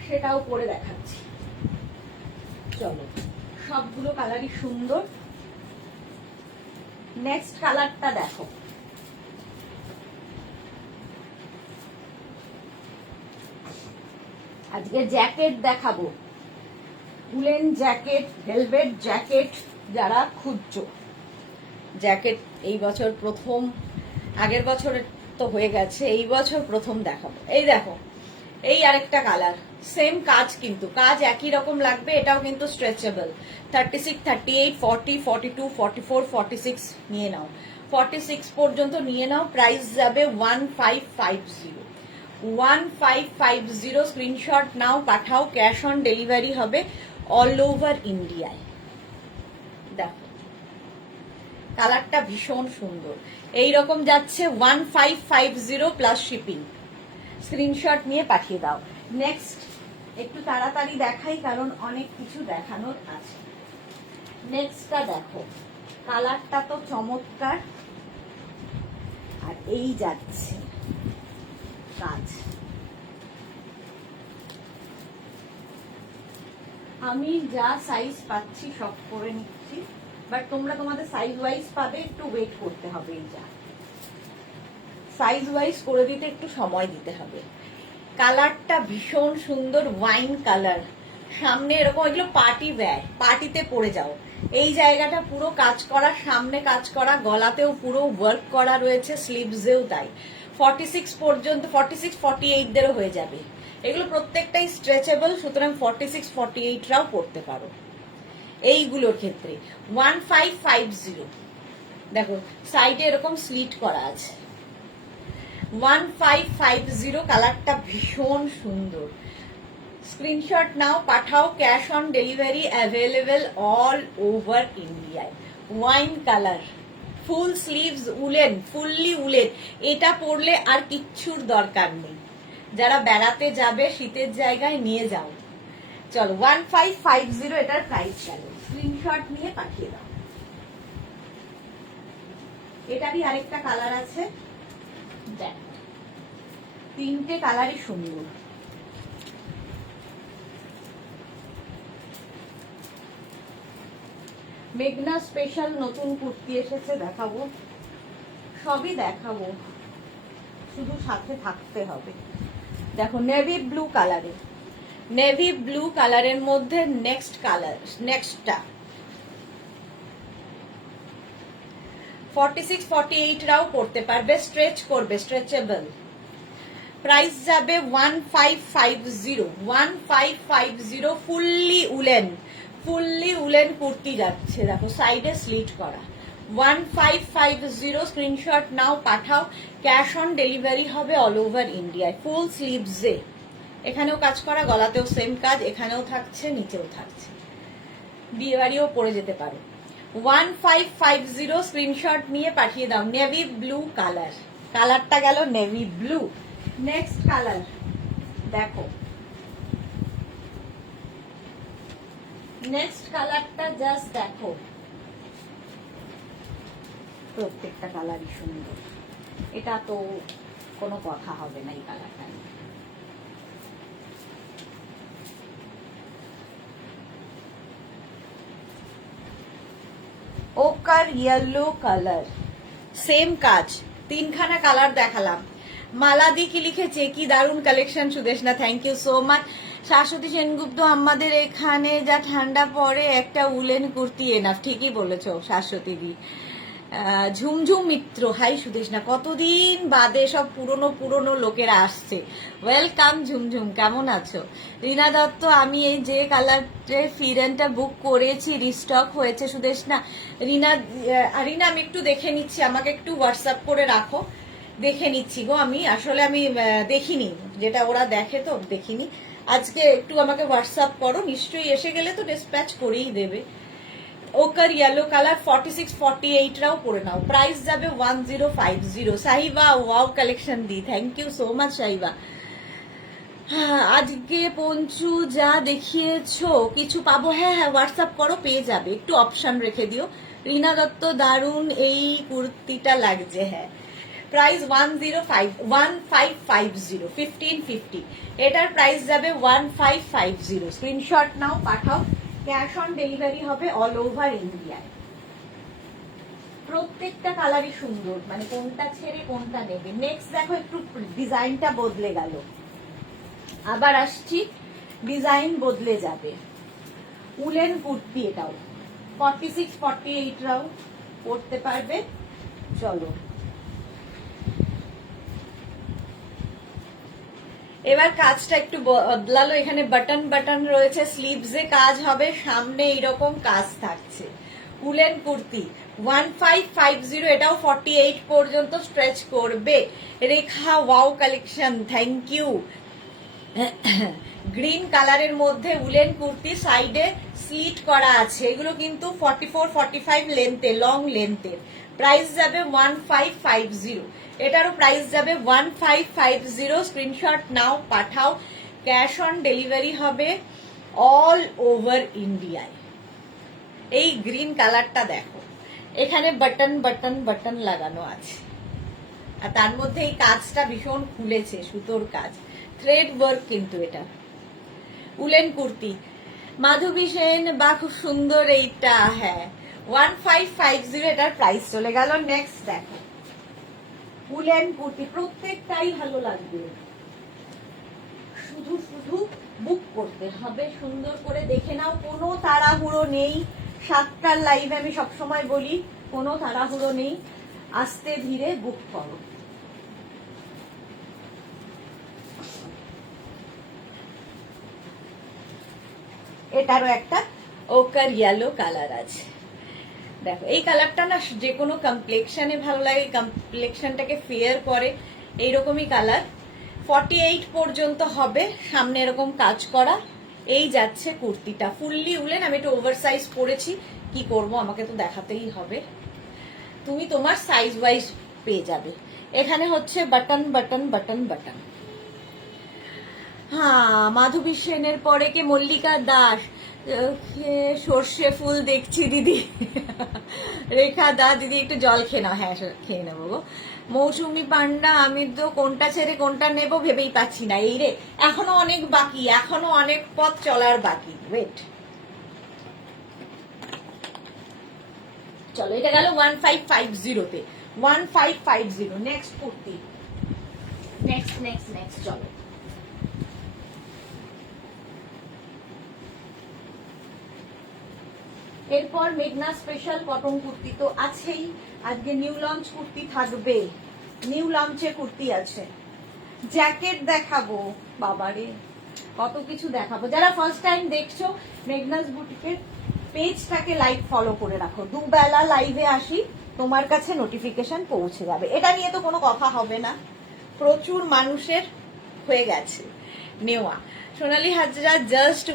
সেটাও পরে দেখাচ্ছি। চলো, সবগুলো কালারই সুন্দর। নেক্সট কালারটা দেখো, আজকে জ্যাকেট দেখাবো, উলেন জ্যাকেট, ভেলভেট জ্যাকেট। যারা খুঁজছো জ্যাকেট, এই বছর প্রথম, আগের বছর তো হয়ে গেছে, এই বছর প্রথম দেখাবো। এই দেখো, এই আরেকটা কালার, সেম কাজ, কিন্তু কাজ একই রকম লাগবে। এটাও কিন্তু স্ট্রেচেবল। 36, 38, 40, 42, 44, 46 নিয়ে নাও, 46 পর্যন্ত নিয়ে নাও। প্রাইস যাবে 1550, 1550। স্ক্রিনশট নাও, পাঠাও, ক্যাশ অন ডেলিভারি হবে অল ওভার ইন্ডিয়ায়। দেখো, কালারটা ভীষণ সুন্দর, এই রকম যাচ্ছে 1550 প্লাস শিপিং। স্ক্রিনশট নিয়ে পাঠিয়ে দাও। নেক্সট একটু তাড়াতাড়ি দেখাই, কারণ অনেক কিছু দেখানোর আছে। নেক্সটটা দেখো, কালারটা তো চমৎকার, আর এই যাচ্ছে কাজ। আমি যা সাইজ পাচ্ছি সব করে নিচ্ছি, বাট তোমরা তোমাদের সাইজ ওয়াইজ পাবে, একটু ওয়েট করতে হবে। এই যা সাইজ ওয়াইজ করে দিতে একটু সময় দিতে হবে। কালারটা ভীষণ সুন্দর, ওয়াইন কালার, সামনে এরকম, এগুলো পার্টি ওয়্যার, পার্টিতে পরে যাও। এই জায়গাটা পুরো কাজ করা, সামনে কাজ করা, গলাতেও পুরো ওয়ার্ক করা রয়েছে, স্লিভসেও তাই। 46 পর্যন্ত, 46, 48 দেরও হয়ে যাবে। এগুলো প্রত্যেকটাই স্ট্রেচেবল, সুতরাং 46, 48 রাও পরতে পারো এইগুলোর ক্ষেত্রে। 1550। দেখো, সাইডে এরকম স্লিট করা আছে। 1550, কালারটা ভীষণ সুন্দর। স্ক্রিনশট নাও, পাঠাও, cash on delivery available all over ইন্ডিয়ায়। Wine colour, full sleeves, woollen, fully woollen. এটা পরলে আর কিচ্ছুর দরকার নেই। যারা বেড়াতে যাবে শীতের জায়গায় নিয়ে যাও। চলো, 1550 এটার প্রাইস গেল। স্ক্রিনশট নিয়ে পাঠিয়ে দাও। এটারই আরেকটা কালার আছে, দেখ, তিনটে কালারই সুন্দর। মেঘনা স্পেশাল নতুন কুর্তি এসেছে, দেখাবো, সবই দেখাবো, শুধু সাথে থাকতে হবে। দেখো, নেভি ব্লু কালারে, নেভি ব্লু কালারের মধ্যে নেক্সট কালার, নেক্সটটা 46-48 রাও পড়তে পারবে, স্ট্রেচ করবে, স্ট্রেচেবল। প্রাইস যাবে 1550, ফুললি উলেন কুর্তি যাচ্ছে, দেখো সাইডে স্লিট করা। 1550 স্ক্রিনশট নাও, পাঠাও। ক্যাশ অন ডেলিভারি হবে অল ওভার ইন্ডিয়ায়, ফুল স্লিভসে। এখানেও কাজ করা, গলাতেও সেম কাজ, এখানেও থাকছে, নিচেও থাকছে, বিয়ে বাড়িও পরে যেতে পারো। 1550 স্ক্রিনশট নিয়ে পাঠিয়ে দাও। নেভি ব্লু কালার, কালারটা গেল নেভি ব্লু। নেক্সট কালার দেখো, নেক্সট কালারটা জাস্ট দেখো, প্রত্যেকটা কালারই সুন্দর, এটা তো কোনো কথা হবে না এই কালারটা নিয়ে। ওকার ইয়েলো কালার, সেম কাজ, তিনখানা কালার দেখালাম। মালাদি কি লিখেছে, কি দারুণ collection Sudeshna, thank you so much. Shashwati Sengupta, আমাদের এখানে যা ঠান্ডা পড়ে একটা উলেন কুর্তি এনাফ, ঠিকই বলেছো শাশ্বতী দি। ঝুমঝুম মিত্র, হাই সুদেশনা, কতদিন বাদে সব পুরনো লোকেরা আসছে, ওয়েলকাম ঝুমঝুম, কেমন আছো? রিনা দত্ত, আমি এই যে কালারের ফিরেনটা বুক করেছি, রিস্টক হয়েছে সুদেশনা। রিনা আমি একটু দেখে নিচ্ছি, আমাকে একটু হোয়াটসঅ্যাপ করে রাখো, দেখে নিচ্ছি গো। আমি আসলে দেখিনি, যেটা ওরা দেখে তো দেখিনি। আজকে একটু আমাকে হোয়াটসঅ্যাপ করো, নিশ্চয়ই এসে গেলে তো ডিসপ্যাচ করেই দেবে। ওকার ইয়েলো কালার 46-48 রাও পরে নাও, প্রাইস যাবে 1050। সাহিবা, ওয়াও কালেকশন দি, thank you so much Sahiba. আজকে পঞ্চু যা দেখিয়েছো কিছু পাবো? হ্যাঁ হোয়াটসঅ্যাপ করো, পেয়ে যাবে, একটু অপশন রেখে দিও। রিনা দত্ত, দারুন এই কুর্তিটা লাগছে, হ্যাঁ। প্রাইস 1550, এটার প্রাইস যাবে 1550। স্ক্রিনশট নাও, পাঠাও। ক্যাশ অন ডেলিভারি হবে অল ওভার ইন্ডিয়ায়। প্রত্যেকটা কালারই সুন্দর, মানে কোনটা ছেড়ে কোনটা নেবে। নেক্সট দেখো, একটু ডিজাইনটা বদলে গেল, আবার আসছি, ডিজাইন বদলে যাবে। উলেন কুর্তি, এটাও 46-48 রাও পরতে পারবে। চলো এবার কাজটা একটু বদলালো, এখানে বাটন রয়েছে, স্লিভসে কাজ হবে, সামনে এইরকম কাজ থাকছে। উলেন কুর্তি 1550, এটাও 48 পর্যন্ত স্ট্রেচ করবে। Rekha, wow collection, thank you. Green কালারের মধ্যে উলেন কুর্তি, সাইডে স্লিট করা আছে, এগুলো কিন্তু 44-45 লেন্থে, লং লেন্থের। প্রাইস যাবে 1550, এটারও প্রাইস যাবে 1550। স্ক্রিনশট নাও, পাঠাও। ক্যাশ অন ডেলিভারি হবে অল ওভার ইন্ডিয়ায়। এই গ্রিন কালারটা দেখো, এখানে বাটন লাগানো আছে, আর তার মধ্যে এই কাজটা ভীষণ খুলেছে, সুতোর কাজ, থ্রেড ওয়ার্ক কিন্তু এটা। উলেন কুর্তি, মাধবী সেন, বা খুব সুন্দর এইটা, হ্যাঁ 1550, এটার প্রাইস চলে গেল। নেক্সট দেখো, উলেন কুর্তি, প্রত্যেকটাই ভালো লাগবে, শুধু বুক করতে হবে, সুন্দর করে দেখে নাও, কোনো তাড়াহুড়ো নেই। 7টার লাইভে আমি সবসময় বলি, কোনো তাড়াহুড়ো নেই, আস্তে ধীরে বুক করো। এটারও একটা ওকার ইয়েলো কালার আছে, দেখো এই কালারটা না যে কোনো কমপ্লেক্সনে ভালো লাগে, কমপ্লেক্সনটাকে ফেয়ার করে, এইরকমই কালার। 48 পর্যন্ত হবে, সামনে এরকম কাজ করা। এই যাচ্ছে কুর্তিটা, ফুললি উলেন, আমি একটু ওভার সাইজ পরেছি, কি করব, আমাকে তো দেখাতেই হবে, তুমি তোমার সাইজ ওয়াইজ পেয়ে যাবে। এখানে হচ্ছে বাটন। হ্যাঁ, মাধবী সেনের পরে কে? মল্লিকা দাস, সর্ষে ফুল দেখছি দিদি। রেখা দা, দিদি একটু জল খেয়ে নাও, হ্যাঁ খেয়ে নেবো গো। মৌসুমি পান্ডা, আমি তো কোনটা ছেড়ে কোনটা নেব ভেবেই পাচ্ছি না, এই রে, এখনো অনেক বাকি, এখনো অনেক পথ চলার বাকি, ওয়েট। চলো, এটা গেল 1550-তে, 1550। নেক্সট কুর্তি, নেক্সট চলো। এরপর মেঘনা স্পেশাল কটন কুর্তি তো আছেই, আজকে নিউ লঞ্চ কুর্তি থাকবে, নিউ লঞ্চে কুর্তি আছে, জ্যাকেট দেখাবো, বাবারে কত কিছু দেখাবো। যারা ফার্স্ট টাইম দেখছো মেঘনাস বুটিকের পেজটাকে লাইক ফলো করে রাখো, দুবেলা লাইভে আসি, তোমার কাছে নোটিফিকেশন পৌঁছে যাবে। এটা নিয়ে তো কোনো কথা হবে না, প্রচুর মানুষের হয়ে গেছে নেওয়া। সোনালী হাজরা জাস্ট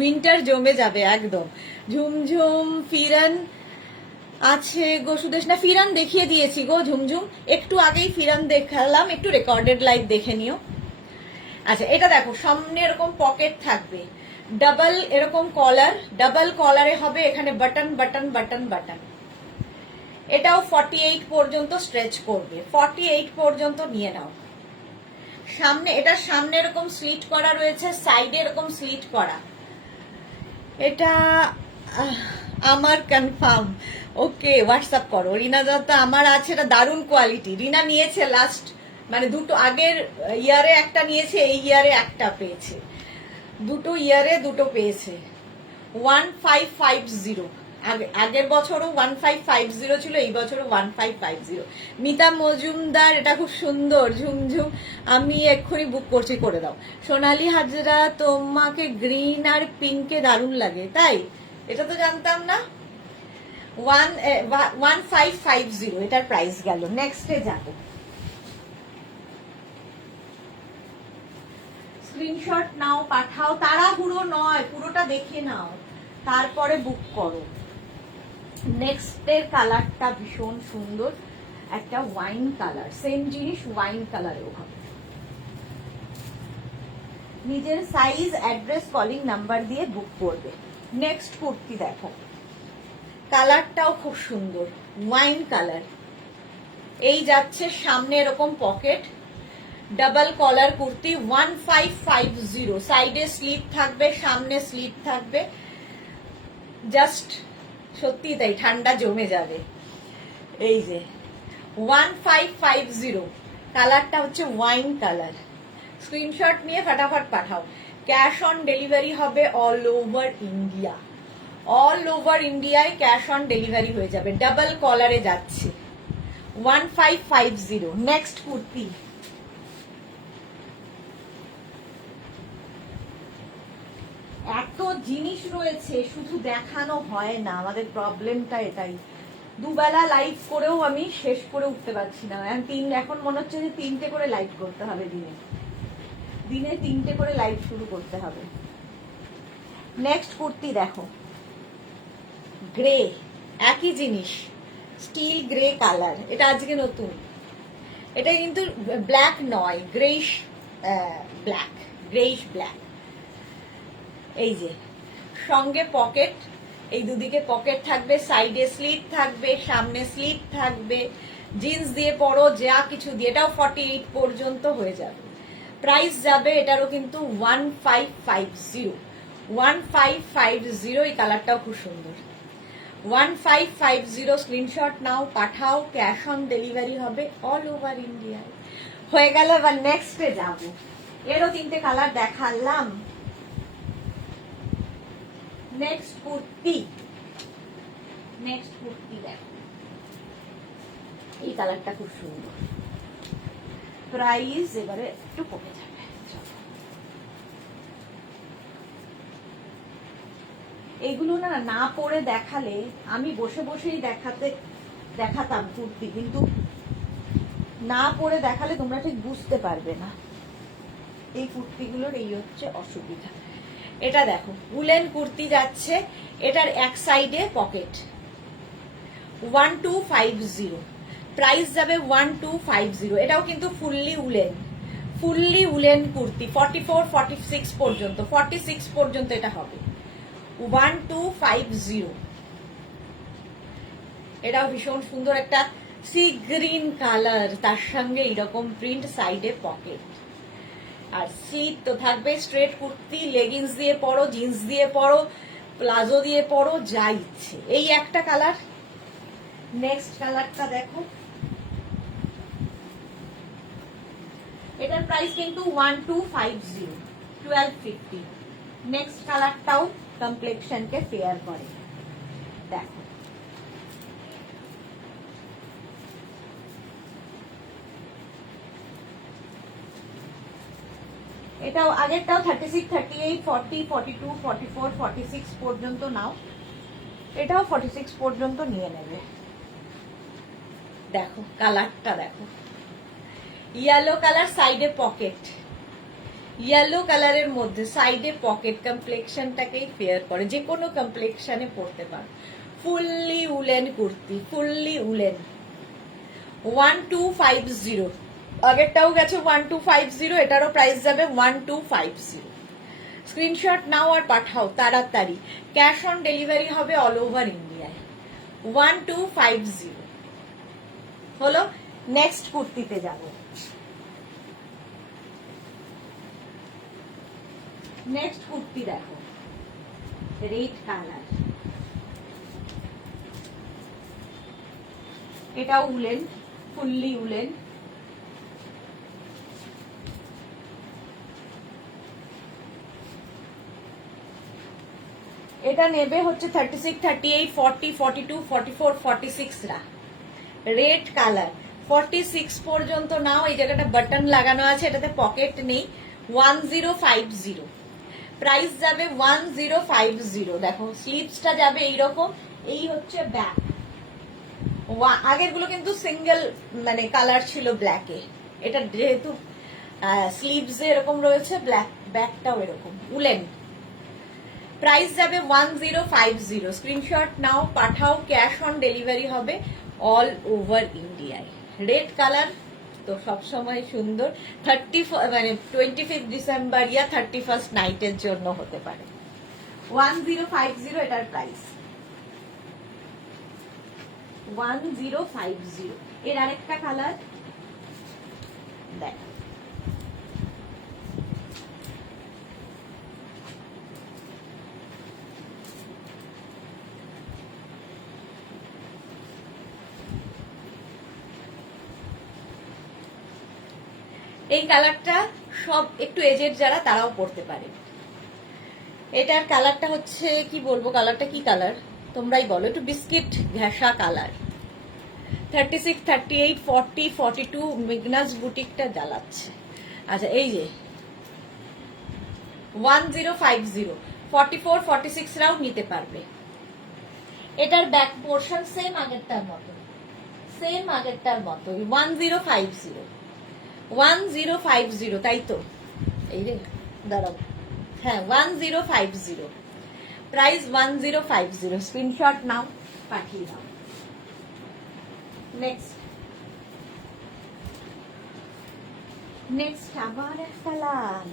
উইন্টার জমে যাবে একদম। ঝুমঝুম ফিরান আছে গো, সুদেশ না ফিরান দেখিয়ে দিয়েছি গো ঝুমঝুম, একটু আগেই ফিরান দেখালাম, একটু রেকর্ডেড লাইভ দেখে নিও। আচ্ছা এটা দেখো, সামনে এরকম পকেট থাকবে, ডাবল এরকম কলার, ডাবল কলারে হবে এখানে বাটন বাটন বাটন বাটন। এটাও 48 পর্যন্ত স্ট্রেচ করবে, 48 পর্যন্ত নিয়ে নাও। সামনে এটার সামনে এরকম স্লিট করা রয়েছে, সাইডে এরকম স্লিট করা। এটা আমার কনফার্ম, ওকে হোয়াটসঅ্যাপ করো। রিনা দত্ত আমার আছে, এটা দারুণ কোয়ালিটি। রিনা নিয়েছে লাস্ট, মানে দুটো আগের ইয়ারে একটা নিয়েছে, এই ইয়ারে একটা পেয়েছে, দুটো ইয়ারে দুটো পেয়েছে। 1550, আগের বছরও 1550 ছিল, এই বছরও 1550। মিতা মজুমদার, এটা খুব সুন্দর ঝুমঝুম, আমি এক্ষুনি বুক করছি, করে দাও। সোনালী হাজরা তোমাকে গ্রিন আর পিঙ্কে দারুণ লাগে, তাই? এটা তো জানতাম না। 1550 এটার প্রাইস গেল। নেক্সটে যাবো, স্ক্রিনশট নাও, পাঠাও, তাড়াহুড়ো নয়, পুরোটা দেখে নাও তারপরে বুক করো। নেক্সটের কালারটা ভীষণ সুন্দর, একটা ওয়াইন কালার, সেম জিনিস ওয়াইন কালারেও হবে। নিজের সাইজ, অ্যাড্রেস, কলিং নাম্বার দিয়ে বুক করবে। নেক্সট কুর্তি দেখো, কালারটাও খুব সুন্দর, ওয়াইন কালার। এই যাচ্ছে সামনে এরকম পকেট, ডাবল কলার কুর্তি, 1550। সাইডে স্লিপ থাকবে, সামনে স্লিপ থাকবে, জাস্ট সত্যি তাই ঠান্ডা জমে যাবে। এই যে 1550, কালারটা হচ্ছে ওয়াইন কালার। স্ক্রিনশট নিয়ে ফটাফট পাঠাও। ক্যাশ অন ডেলিভারি হবে all over India, all over ইন্ডিয়ায় ক্যাশ অন ডেলিভারি হয়ে যাবে। ডাবল কলারে যাচ্ছে 1550। নেক্সট কুর্তি, এত জিনিস রয়েছে, শুধু দেখানো হয় না, আমাদের প্রবলেমটা এটাই। দুবেলা লাইভ করেও আমি শেষ করে উঠতে পারছি না। এখন মনে হচ্ছে যে 3টে করে লাইভ করতে হবে, দিনে 3টে করে লাইভ শুরু করতে হবে। নেক্সট কুর্তি দেখো, গ্রে, একই জিনিস, স্টিল গ্রে কালার। এটা আজকে নতুন, এটা কিন্তু ব্ল্যাক নয়, গ্রেইশ ব্ল্যাক, গ্রেইশ ব্ল্যাক। এই যে সঙ্গে পকেট, এই দুদিকে পকেট থাকবে, সাইডে স্লিট থাকবে, সামনে স্লিট থাকবে। জিন্স দিয়ে পরো, যা কিছু দিয়ে, এটাও 48 পর্যন্ত হয়ে যাবে। প্রাইস যাবে এটারও কিন্তু 1550, 1550। এই কালারটাও খুব সুন্দর, 1550। স্ক্রিনশট নাও, পাঠাও, ক্যাশ অন ডেলিভারি হবে অল ওভার ইন্ডিয়ায়। হয়ে গেল। এবার নেক্সটে যাবো, এরও 3টে কালার দেখালাম। নেক্সট কুর্তি, নেক্সট কুর্তি দেখো, এই কালারটা খুব সুন্দর। প্রাইস এবারে একটু কমে যাবে। এগুলো না পরে দেখালে, আমি বসে বসেই দেখাতাম কুর্তি, কিন্তু না পরে দেখালে তোমরা ঠিক বুঝতে পারবে না। এই কুর্তিগুলোর এই হচ্ছে অসুবিধা। এটা দেখো, উলেন কুর্তি যাচ্ছে, এটার এক সাইডে পকেট, 1250। প্রাইস যাবে 1250। এটাও কিন্তু ফুললি উলেন কুর্তি, 44 46 পর্যন্ত, 46 পর্যন্ত এটা হবে, 1250। এটাও ভীষণ সুন্দর, একটা সি গ্রিন কালার, তার সঙ্গে এইরকম প্রিন্ট, সাইডে পকেট, আর স্লিট তো থাকবে। স্ট্রেট কুর্তি, লেগিংস দিয়ে পরো, জিন্স দিয়ে পরো, প্লাজো দিয়ে পরো, যা ইচ্ছে। এই একটা কালার। নেক্সট কালারটা দেখো, এটার প্রাইস কিন্তু 1250, 1250। নেক্সট কালারটাও কমপ্লেক্সনকে ফেয়ার করে, দেখো এটাও আগেরটাও 36, 38, 40, 42, 44, 46 পর্যন্ত নাও, এটাও 46 পর্যন্ত নিয়ে নেবে। দেখো কালারটা দেখো, ইয়েলো কালার, সাইডে পকেট, ইয়েলো কালারের মধ্যে সাইডে পকেট, কমপ্লেক্সনটাকেই ফেয়ার করে, যে কোনো কমপ্লেক্সনে পরতে পারো। Fully woollen kurti, fully woollen. 1250, আগেরটাও গেছে 1250, এটারও প্রাইস যাবে 1250। স্ক্রিনশট নাও আর পাঠাও তাড়াতাড়ি, ক্যাশ অন ডেলিভারি হবে অল ওভার ইন্ডিয়ায়। 1250 হলো। নেক্সট কুর্তিতে যাব। নেক্সট কুর্তি দেখো, রেড কালার, এটাও উলেন, ফুললি উলেন। এটা নেবে হচ্ছে 36, 38, 40, 42, 44, 46 রা। রেড কালার 46 পর্যন্ত নাও। এই জায়গাটা বাটন লাগানো আছে, এটাতে পকেট নেই। 1050, প্রাইস যাবে 1050। দেখো স্লিভসটা যাবে এইরকম, এই হচ্ছে ব্যাক। আগের গুলো কিন্তু সিঙ্গেল মানে কালার ছিল ব্ল্যাকে, এটা যেহেতু স্লিভস এরকম রয়েছে, ব্ল্যাক ব্যাকটাও এরকম উলেন। প্রাইস যাবে 1050। স্ক্রিনশট নাও পাঠাও, ক্যাশ অন ডেলিভারি হবে অল ওভার ইন্ডিয়ায়। রেড কালার তো সবসময় সুন্দর, 25 ডিসেম্বর ইয়া 31 নাইটের জন্য হতে পারে। 1050 এটার প্রাইস, 1050। এর আরেকটা কালার দেখ, এই কালারটা সব একটু এজেড যারা তারাও পড়তে পারে। এটার কালারটা হচ্ছে কি বলবো, কালারটা কি কালার তোমরাই বলো, একটু বিস্কিট ঘেঁষা কালার। 36, 38, 40, 42 মেগনাস বুটিকটা জ্বালাচ্ছে। আচ্ছা এই যে 1050, 44, 46 রাও নিতে পারবে। এটার ব্যাক পোর্শন সেম আগেরটার মতো, সেম আগেরটার মতো। 1050, 1050, তাই তো, এই রে দাঁড়াও, হ্যাঁ 1050, প্রাইস 1050। স্ক্রিনশট নাও পাঠিয়ে দাও। নেক্সট আবার একটা লাল,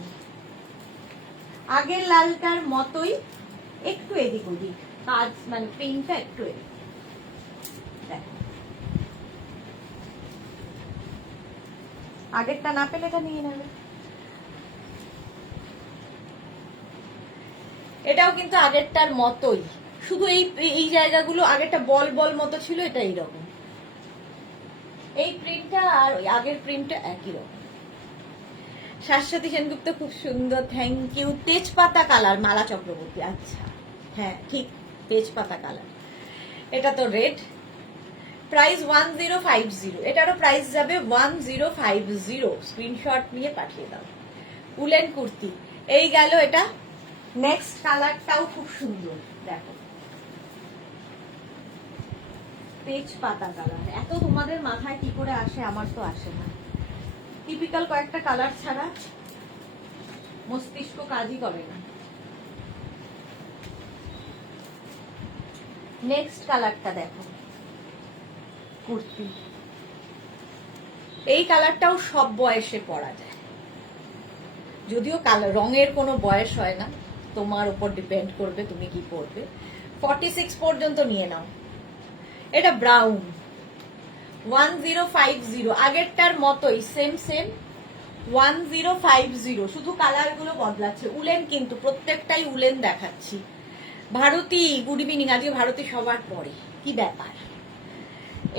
আগের লালটার মতোই, একটু এদিক ওদিক কাজ, মানে প্রিন্টটা একটু এদিক। দেখো আগেরটা না পেলে এটা নিয়ে নেবে। এটাও কিন্তু আগেরটার মতোই, শুধু এই জায়গাগুলো আগেরটা বল বল মতো ছিল, এটা এইরকম। এই প্রিন্টটা আর ওই আগের প্রিন্টটা একই রকম। শাশ্বতী সেনগুপ্ত খুব সুন্দর, থ্যাংক ইউ। তেজপাতা কালার, মালা চক্রবর্তী, আচ্ছা হ্যাঁ ঠিক, তেজপাতা কালার। এটা তো রেড। প্রাইস 1050, এটারও প্রাইস যাবে 1050। স্ক্রিনশট নিয়ে পাঠিয়ে দাও। উলেন কুর্তি এই গেল এটা। নেক্সট কালারটাও খুব সুন্দর, দেখো তেজপাতা কালার। এত তোমাদের মাথায় কি করে আসে, আমার তো আসে না। টিপিক্যাল কয়েকটা কালার ছাড়া মস্তিষ্ক কাজই করে না। নেক্সট কালারটা দেখো, কুর্তি। এই কালারটাও সব বয়সে পরা যায়, যদিও কালার রঙের কোনো বয়স হয় না, তোমার উপর ডিপেন্ড করবে তুমি কি পরবে। 46 পর্যন্ত নিয়ে নাও। এটা ব্রাউন, 1050, আগেরটার মতোই সেম সেম 1050, শুধু কালার গুলো বদলাচ্ছে। উলেন কিন্তু প্রত্যেকটাই উলেন দেখাচ্ছি। ভারতী গুড ইভিনিং, আজকে ভারতী সবার পরে, কি ব্যাপার।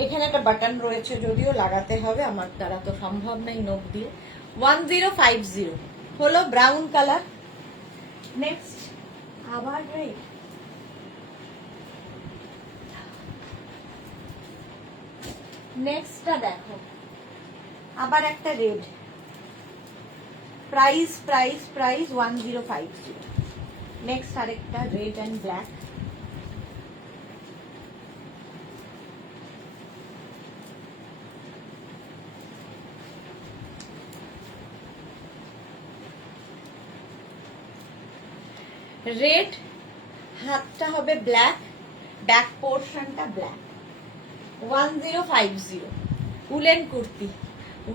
এখানে একটা বাটন রয়েছে, যদিও লাগাতে হবে, আমার দ্বারা তো সম্ভব নেই নখ দিয়ে। 1050 হলো, ব্রাউন কালার। নেক্সট আবার রেড, নেক্সটটা দেখো আবার একটা রেড। প্রাইস 1050। নেক্সট আরেকটা রেড অ্যান্ড ব্ল্যাক। রেড, হাতটা হবে ব্ল্যাক, ব্যাক পোর্শনটা ব্ল্যাক। 1050 উলেন কুর্তি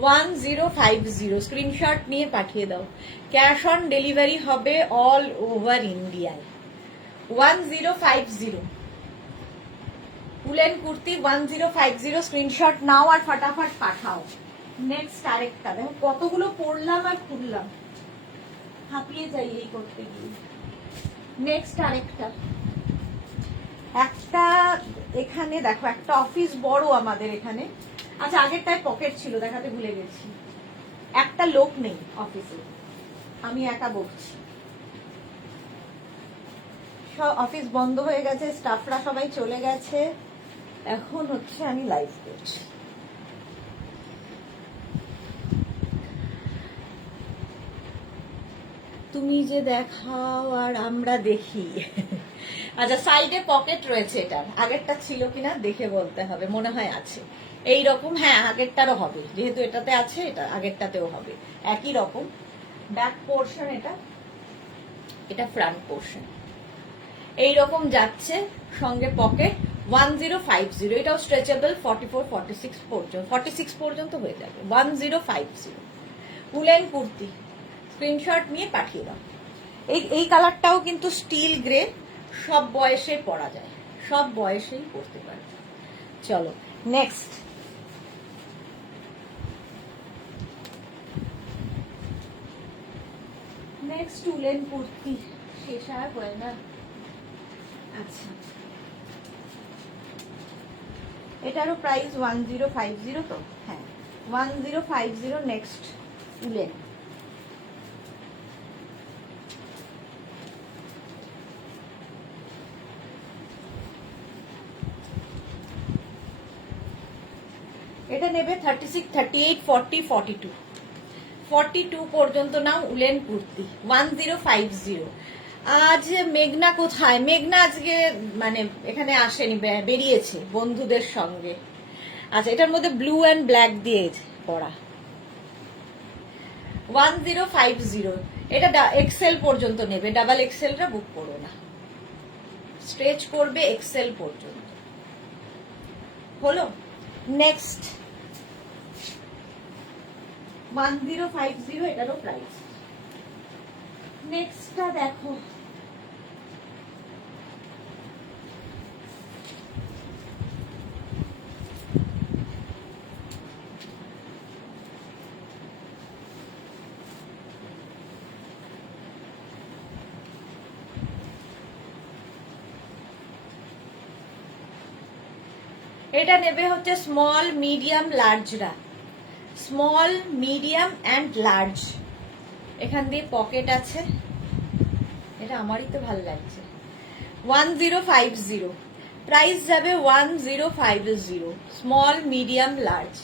1050। স্ক্রিনশট নিয়ে পাঠিয়ে দাও। ক্যাশ অন ডেলিভারি হবে অল ওভার ইন্ডিয়ায়। 1050 উলেন কুর্তি 1050। স্ক্রিনশট নাও আর ফটাফট পাঠাও। নেক্সট আরেকটা দেখো, কতগুলো পড়লাম আর খুললাম, হাঁপিয়ে যাই এই করতে গিয়ে। নেক্সট আরেকটা, একটা এখানে দেখো, একটা অফিস বড় আমাদের এখানে। আচ্ছা, আগেরটায় পকেট ছিল, দেখাতে ভুলে গেছি। একটা লোক নেই অফিসে, আমি একা বকছি। সব অফিস বন্ধ হয়ে গেছে, স্টাফরা সবাই চলে গেছে, এখন হচ্ছে আমি লাইভ করছি। তুমি যে দেখাও আর আমরা দেখি। আচ্ছা, সাইডে পকেট রয়েছে এটার, আগেরটা ছিল কিনা দেখে বলতে হবে, মনে হয় আছে এইরকম। হ্যাঁ, আগেরটারও হবে, যেহেতু এটাতে আছে এটা আগেরটাতেও হবে একই রকম। ব্যাক পোর্শন এটা, এটা ফ্রন্ট পোর্শন এইরকম যাচ্ছে, সঙ্গে পকেট। 1050। এটাও স্ট্রেচেবল 44 46 পর্যন্ত, 46 পর্যন্ত হয়ে যাবে। 1050 উলেন কুর্তি। স্ক্রিনশট নিয়ে পাঠিয়ে দাও। এই কালারটাও কিন্তু স্টিল গ্রে, সব বয়সে পরা যায়, সব বয়সেই পরতে পারে। চলো নেক্সট। নেক্সট উলেন কুর্তি শেষ আর হয় না। আচ্ছা, এটারও প্রাইস 1050 তো? হ্যাঁ, 1050। নেক্সট উলেন, এটা নেবে 36 38 40 42 42 পর্যন্ত নাও উলেন কুর্তি 1050। আজ মেঘনা কোথায়? মেঘনা আজকে মানে এখানে আসেনি, বেরিয়েছে বন্ধুদের সঙ্গে। আচ্ছা, এটার মধ্যে ব্লু অ্যান্ড ব্ল্যাক দিয়ে পরা 1050। এটা এক্সেল পর্যন্ত নেবে, ডাবল এক্সেলটা বুক করো না, স্ট্রেচ করবে এক্সেল পর্যন্ত। হলো। নেক্সট 1050, এটারও প্রাইস। নেক্সটটা দেখো, এটা নেবে হচ্ছে স্মল মিডিয়াম লার্জরা, স্মল মিডিয়াম অ্যান্ড লার্জ। এখান দিয়ে পকেট আছে, এটা আমারই তো ভালো লাগছে। 1050 প্রাইস যাবে 1050, স্মল মিডিয়াম লার্জ।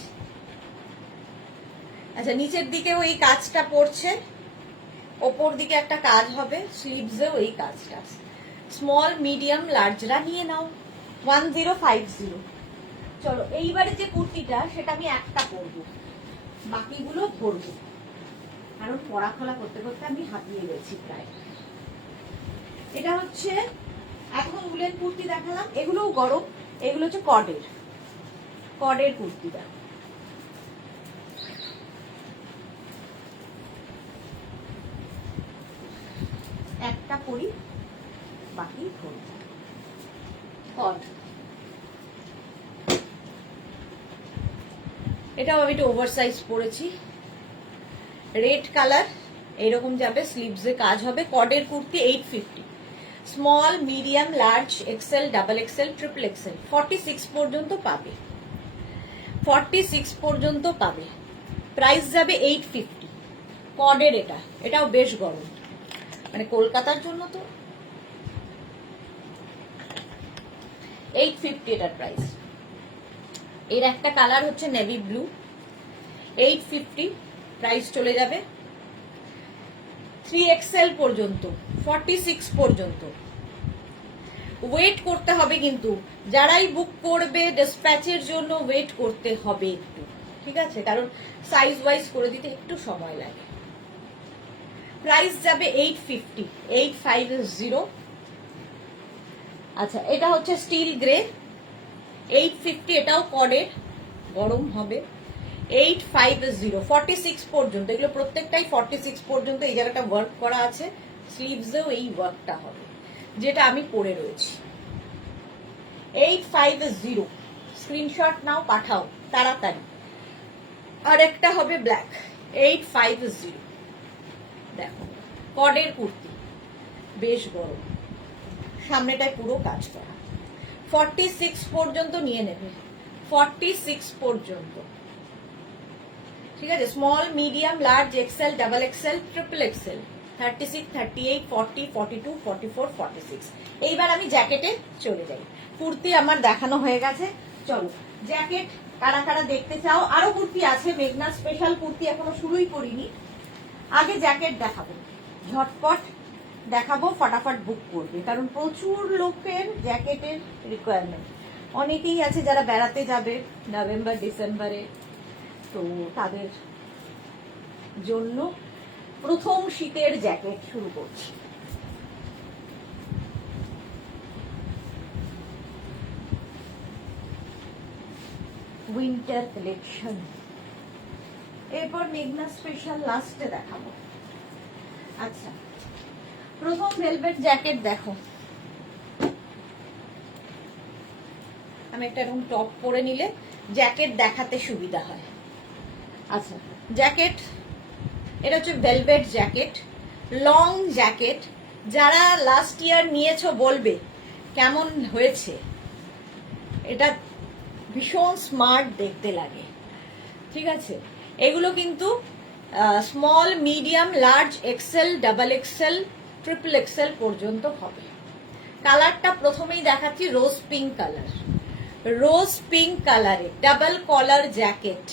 আচ্ছা, নিচের দিকেও এই কাজটা পড়ছে, ওপর দিকে একটা কাজ হবে, স্লিভসেও এই কাজটা। স্মল মিডিয়াম লার্জরা নিয়ে নাও 1050। চলো, এইবারে যে কুর্তিটা সেটা আমি একটা পরবো, বাকিগুলো ধরবো, কারণ পড়াখোলা করতে করতে আমি হাঁপিয়ে গেছি প্রায়। এটা হচ্ছে, এখন উলেন কুর্তি দেখালাম, এগুলোও গরম, এগুলো হচ্ছে কডের কুর্তিটা। একটা পরি, বাকি ধরবো। কড, এটাও আমি একটু ওভার সাইজ পরেছি, রেড কালার, এইরকম যাবে, স্লিভসে কাজ হবে। কডের kurti 850, small medium large XL double XL triple XL 46 পর্যন্ত পাবে, 46 পর্যন্ত পাবে। প্রাইস যাবে 850। কডের এটা, এটাও বেশ গরম, মানে কলকাতার জন্য তো 850 এটার প্রাইস। এর একটা কালার হচ্ছে নেভি ব্লু, 850 প্রাইস চলে যাবে। 3XL পর্যন্ত, 46 পর্যন্ত। ওয়েট করতে হবে কিন্তু, যারাই বুক করবে ডিসপ্যাচের জন্য ওয়েট করতে হবে একটু, ঠিক আছে, কারণ সাইজ ওয়াইজ করে দিতে একটু সময় লাগে। প্রাইস যাবে 850, 850। আচ্ছা, এটা হচ্ছে স্টিল গ্রে, 850, এটাও কডের, গরম হবে। 850, 46 পর্যন্ত, এগুলো প্রত্যেকটাই 46 পর্যন্ত। এই জায়গাটা ওয়ার্ক করা আছে, স্লিভসেও এই ওয়ার্কটা হবে, যেটা আমি পরে রয়েছি। 850, স্ক্রিনশট নাও, পাঠাও তাড়াতাড়ি। আর একটা হবে ব্ল্যাক, 850। দেখো, কডের কুর্তি, বেশ গরম, সামনেটায় পুরো কাজ করা। 46 পর্যন্ত নিয়ে নেবে, 46 পর্যন্ত, ঠিক আছে। Small, medium, large, XL, double XL, triple XL, 36, 38, 40, 42, 44, 46। এইবার আমি জ্যাকেটে চলে যাই। কুর্তি আমার দেখানো হয়ে গেছে, চলো জ্যাকেট কারা কারা দেখতে চাও। আরো কুর্তি আছে, মেঘনা স্পেশাল কুর্তি এখনো শুরুই করিনি। আগে জ্যাকেট দেখাবো, ঝটপট দেখাবো, ফটাফট বুক করবে, কারণ প্রচুর লোকের জ্যাকেটের রিকোয়ারমেন্ট। অনেকেই আছে যারা বেড়াতে যাবে নভেম্বর ডিসেম্বরে, তো তাদের জন্য প্রথম শীতের জ্যাকেট শুরু করছি। উইন্টার কালেকশন, এরপর মেঘনা স্পেশাল লাস্টে দেখাবো। আচ্ছা, প্রথম ভেলভেট জ্যাকেট দেখো, আমি একটা এরকম টপ পরে নিলে জ্যাকেট দেখাতে সুবিধা হয়। আচ্ছা, জ্যাকেট, এটা হচ্ছে ভেলভেট জ্যাকেট, লং জ্যাকেট। যারা লাস্ট ইয়ার নিয়েছো বলবে কেমন হয়েছে, এটা ভীষণ স্মার্ট দেখতে লাগে, ঠিক আছে। এগুলো কিন্তু small, medium, large, XL, double XL, triple XL পর্যন্ত হবে। কালারটা প্রথমেই দেখাচ্ছি, rose pink colour, rose pink কালারে double collar jacket,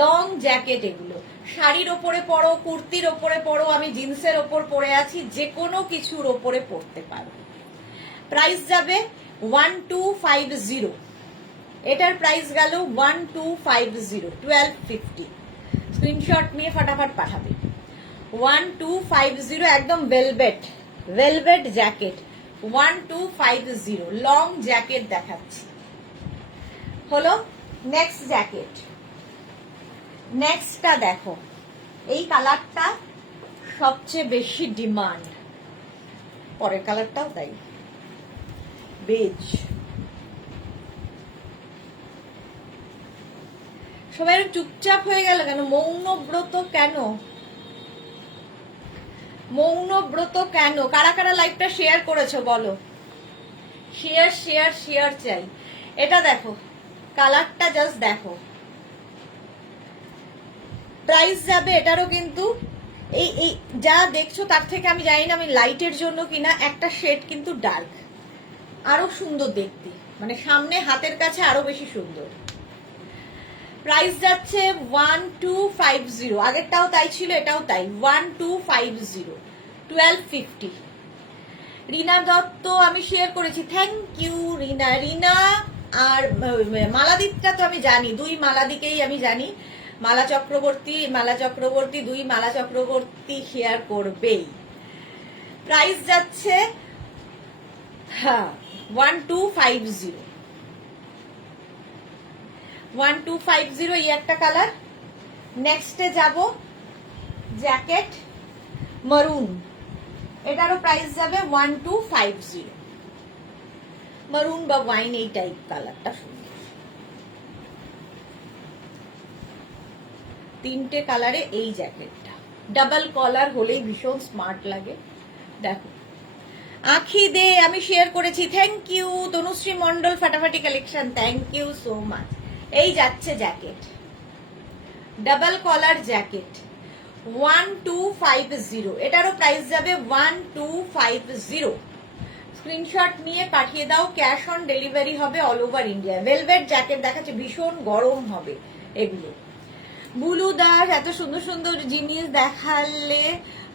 long jacket. এগুলো শাড়ির ওপরে পরো, কুর্তির ওপরে পরো, আমি জিন্সের ওপর পরে আছি, যে কোনো কিছুর ওপরে পরতে পারো। প্রাইস যাবে 1250, এটার প্রাইস গেল 1250, 1250। স্ক্রিনশট নিয়ে ফটাফট পাঠাবে। 1250, একদম velvet, velvet jacket, 1250, long jacket দেখাচ্ছি। হলো নেক্সট জ্যাকেট, নেক্সটটা দেখো, এই কালারটা সবচেয়ে বেশি ডিমান্ড, পরের কালারটাও তাই, বেজ। সবাই চুপচাপ হয়ে গেল কেন? মৌনব্রত কেন? মৌনব্রত কেন? কারা কারা লাইভটা শেয়ার করেছো বলো? শেয়ার শেয়ার শেয়ার চাই। এটা দেখো, কালারটা জাস্ট দেখো। প্রাইস যাবে এটারও কিন্তু এই এই যা দেখছো তার থেকে আমি জানি না আমি লাইটের জন্য কিনা, একটা শেড কিন্তু ডার্ক, আরো সুন্দর দেখতে, মানে সামনে হাতের কাছে আরো বেশি সুন্দর। প্রাইস যাচ্ছে 1250, আগেরটাও তাই ছিল, এটাও তাই, 1250, 1250। রিনা দত্ত আমি শেয়ার করেছি, থ্যাংক ইউ রিনা। রিনা আর মালাদিকটা তো আমি জানি, দুই মালাদিকেই আমি জানি, মালা চক্রবর্তী, দুই মালা চক্রবর্তী শেয়ার করবেই। প্রাইস যাচ্ছে 1250, 1250, এই একটা কালার। নেক্সটে যাব জ্যাকেট মারুন, এটারও প্রাইস যাবে 1250, মারুন বা ওয়াইন এই টাইপ কালারটা সুন্দর। তিনটে কালারে এই জ্যাকেটটা, ডাবল কলার হলেই ভীষণ স্মার্ট লাগে। দেখো, আখি দে আমি শেয়ার করেছি, থ্যাংক ইউ। তনুশ্রী মন্ডল, ফাটাফাটি collection, thank you so much. এই যাচ্ছে জ্যাকেট, ডাবল কলার জ্যাকেট, 1250, এটারও প্রাইস যাবে 1250। স্ক্রিনশট নিয়ে পাঠিয়ে দাও, ক্যাশ অন ডেলিভারি হবে all over India. Velvet jacket দেখাচ্ছে, ভীষণ গরম হবে এগুলো। বুলু দাস এত সুন্দর সুন্দর জিনিস দেখালে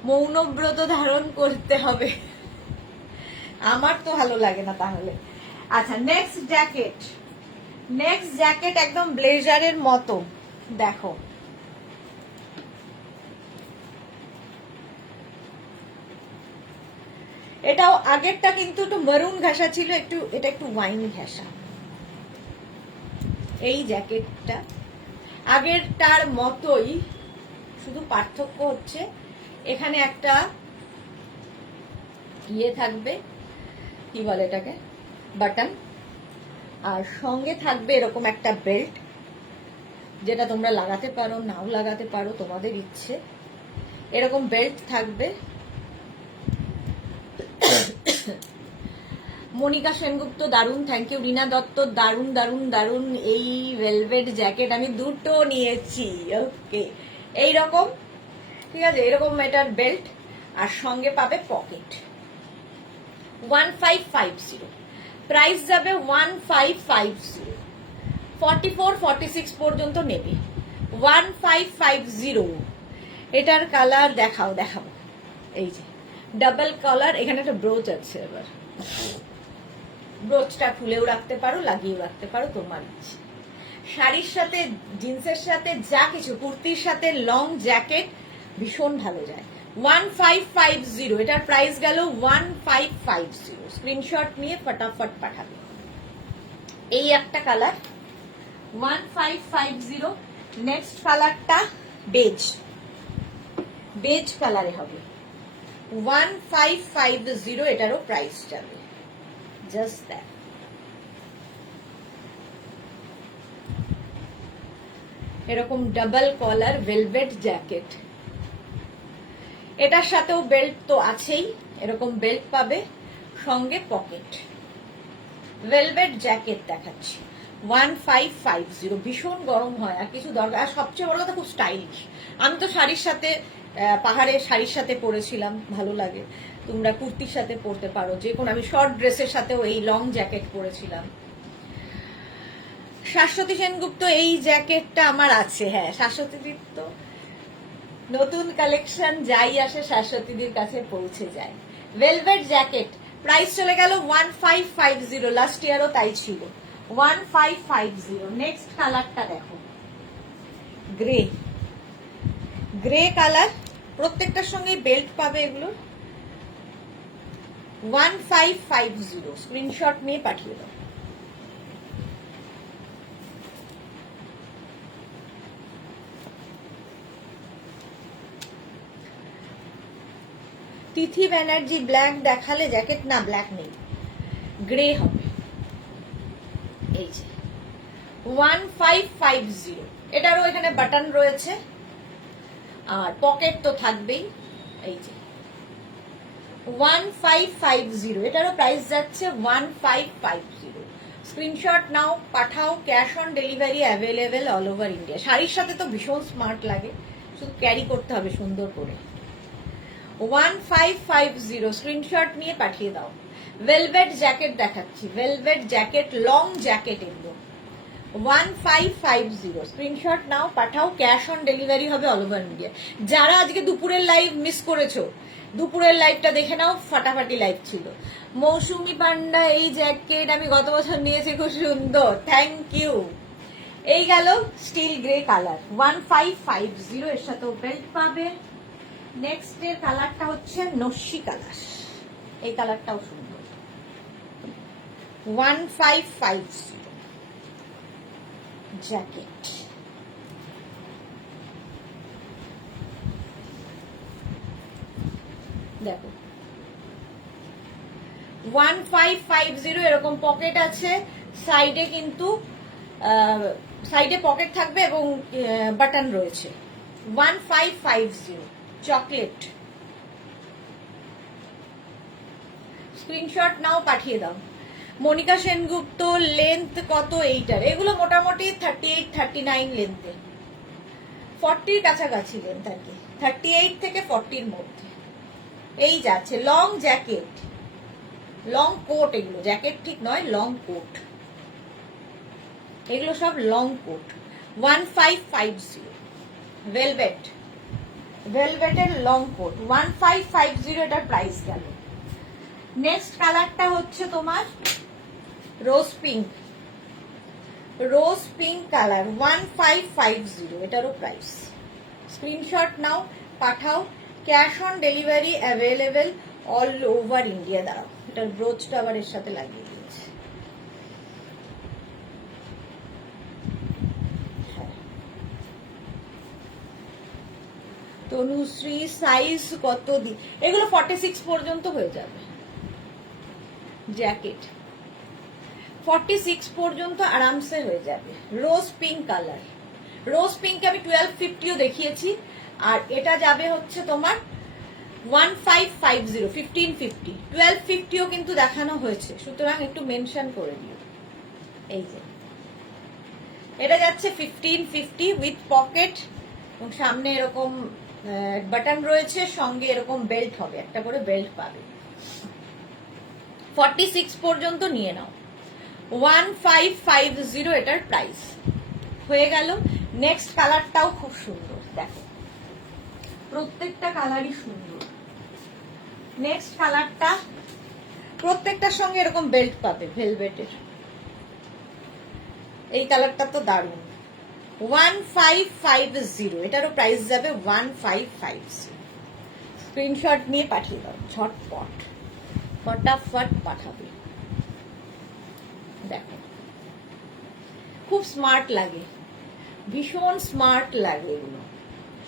মৌনব্রত ধারণ করতে হবে। আমার তো ভালো লাগে না তাহলে। আচ্ছা, নেক্সট জ্যাকেট একদম ব্লেজারের মতো। দেখো, এটাও আগেরটা কিন্তু একটু মেরুন ঘাসা ছিল, এটা একটু ওয়াইন ঘাসা। এই জ্যাকেটটা আগেরটার মতোই, শুধু পার্থক্য হচ্ছে এখানে একটা ইয়ে থাকবে, কি বলে এটাকে, বাটন, আর সঙ্গে থাকবে এরকম একটা বেল্ট, যেটা তোমরা লাগাতে পারো নাও লাগাতে পারো, তোমাদের ইচ্ছে। এরকম বেল্ট থাকবে। মনিকা সেনগুপ্ত দারুন, থ্যাংক ইউ। রিনা দত্ত দারুন দারুন দারুন, এই ভেলভেট জ্যাকেট আমি দুটো নিয়েছি। ওকে, এইরকম, ঠিক আছে, এরকম এটার বেল্ট, আর সঙ্গে পাবে পকেট। 1550, প্রাইস যাবে 1550, 44-46 পর্যন্ত নেবে। 1550। এটার কালার দেখাবো। এই যে ডাবল কালার, এখানে একটা ব্রোচ আছে। এবার ব্রোচটা খুলেও রাখতে পারো, লাগিয়েও রাখতে পারো, তোমার ইচ্ছে। শাড়ির সাথে, জিন্সের সাথে, যা কিছু, কুর্তির সাথে লং জ্যাকেট ভীষণ ভালো যায়। 1550, এটার প্রাইস গেল 1550। স্ক্রিনশট নিয়ে ফটাফট পাঠাবে। এই একটা কালার 1550। নেক্সট কালারটা বেজ কালারে হবে, 1550। এটারও প্রাইস যাবে জাস্ট দ্যাট। এরকম ডাবল কলার ভেলভেট জ্যাকেট, এটার সাথেও বেল্ট তো আছেই, এরকম বেল্ট পাবে, সঙ্গে পকেট। ভেলভেট জ্যাকেট দেখাচ্ছি 1550। ভীষণ গরম হয়, আর কিছু দরকার, আর সবচেয়ে বড় কথা খুব স্টাইলিশ। আমি তো শাড়ির সাথে, পাহাড়ে শাড়ির সাথে পরেছিলাম, ভালো লাগে। তোমরা কুর্তির সাথে পরতে পারো, যে কোনো, আমি শর্ট ড্রেসের সাথেও এই লং জ্যাকেট পরেছিলাম। শাশ্বতী সেনগুপ্ত, এই জ্যাকেটটা আমার আছে। হ্যাঁ, শাশ্বতীদির তো নতুন কালেকশন যাই আসে শাশ্বতীদির কাছে পৌঁছে যায়। ভেলভেট জ্যাকেট, প্রাইস চলে গেল 1550। লাস্ট ইয়ারও তাই ছিল, 1550। নেক্সট কালারটা দেখো, গ্রে কালার, প্রত্যেকটার সঙ্গে বেল্ট পাবে এগুলো। 1550, স্ক্রিনশট নিয়ে পাঠিয়ে দাও। তিথি ব্যানার্জি, ব্ল্যাক দেখালে জ্যাকেট, না ব্ল্যাক নেই, গ্রে হবে। এই যে 1550, এটারও এখানে বাটন রয়েছে, আর পকেট তো থাকবেই। এই যে 1550, এটারও প্রাইস যাচ্ছে 1550। স্ক্রিনশট নাও, পাঠাও, cash on delivery available all over India. শাড়ির সাথে তো ভীষণ স্মার্ট লাগে, শুধু ক্যারি করতে হবে সুন্দর করে। 1550, স্ক্রিনশট নিয়ে পাঠিয়ে দাও। ভেলভেট জ্যাকেট দেখাচ্ছি, ভেলভেট জ্যাকেট, লং জ্যাকেট এগুলো। 1550, স্ক্রিনশট নাও, পাঠাও, ক্যাশ অন ডেলিভারি হবে অল ওভার ইন্ডিয়া। যারা আজকে দুপুরের লাইভ মিস করেছো, দুপুরের লাইভটা দেখে নাও, ফাটাফাটি লাইভ ছিল। মৌসুমি পান্ডা, এই জ্যাকেট আমি গত বছর নিয়েছি, খুব সুন্দর, থ্যাংক ইউ। এই গেল স্টিল গ্রে কালার, 1550। এর সাথে বেল্ট পাবে। নেক্সট এর কালারটা হচ্ছে নস্যি কালার, এই কালারটাও সুন্দর, 1550 জ্যাকেট। দেখো 1550, এরকম পকেট আছে, সাইডে কিন্তু সাইডে পকেট থাকবে এবং বাটন রয়েছে। 1550, চকলেট। স্ক্রিনশট নাও, পাঠিয়ে দাও। মনিকা সেনগুপ্ত, লেন্থ কত এইটার? এগুলো মোটামুটি 38-39 লেন্থে, 40-র কাছাকাছি লেন্থ আর কি, 38 থেকে 40-র মধ্যে এই যাচ্ছে। লং জ্যাকেট, লং কোট, এগুলো জ্যাকেট ঠিক নয়, লং কোট, এগুলো সব লং কোট। 1550। ভেলভেট, ভেলভেটের লং কোট 1550 এটার প্রাইস গেল। নেক্সট কালারটা হচ্ছে তোমার rose pink, rose pink colour 1550 এটারও প্রাইস। স্ক্রিনশট নাও, পাঠাও, cash on delivery available all over India. দাঁড়াও, এটার ব্রোচটা আবার এর সাথে লাগিয়ে দিয়েছে। তনুশ্রী সাইজ কত দি? এগুলো 46 পর্যন্ত হয়ে যাবে। জ্যাকেট 46 পর্যন্ত আরামসে হয়ে যাবে। রোজ পিঙ্ক কালার, রোজ পিঙ্ক আমি 1250ও দেখিয়েছি, আর এটা যাবে হচ্ছে তোমার 1550, 1550, 1250ও কিন্তু দেখানো হয়েছে, সুতরাং একটু মেনশন করে দিও। এই যে এটা যাচ্ছে 1550 উইথ পকেট, এবং সামনে এরকম বাটন রয়েছে, সঙ্গে এরকম বেল্ট হবে, একটা করে বেল্ট পাবে। 46 পর্যন্ত নিয়ে নাও। 1550 এটার প্রাইস হয়ে গেল। নেক্সট কালারটাও খুব সুন্দর, দেখো প্রত্যেকটা কালারই সুন্দর। নেক্সট কালারটা, প্রত্যেকটার সঙ্গে এরকম বেল্ট পাবে ভেলভেটের। এই কালারটা তো দারুণ। 1550 এটারও প্রাইস যাবে 1550। স্ক্রিনশট নিয়ে পাঠিয়ে দাও ঝটপট, ফটাফট পাঠাবে। দেখো খুব স্মার্ট লাগে, ভীষণ স্মার্ট লাগে এগুলো,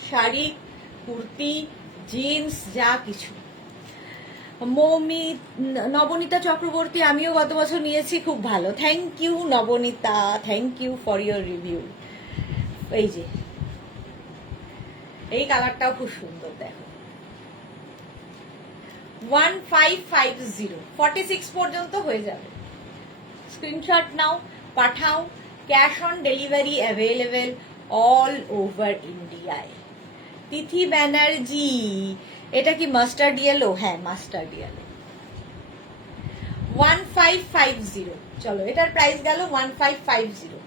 শাড়ি, কুর্তি, জিন্স, যা কিছু। মৌমি, নবনীতা চক্রবর্তী, আমিও গত বছর নিয়েছি, খুব ভালো। Thank you Nabanita, thank you for your review. এই যে এই কালারটাও খুব সুন্দর, দেখো 1550, 46 পর্যন্ত হয়ে যাবে। স্ক্রিনশট নাও, পাঠাও, cash on delivery available all over ইন্ডিয়ায়। তিথি ব্যানার্জি, এটা কি মাস্টার্ড ইয়েলো? হ্যাঁ মাস্টার্ড ইয়েলো। 1550, চলো এটার প্রাইস গেল 1550।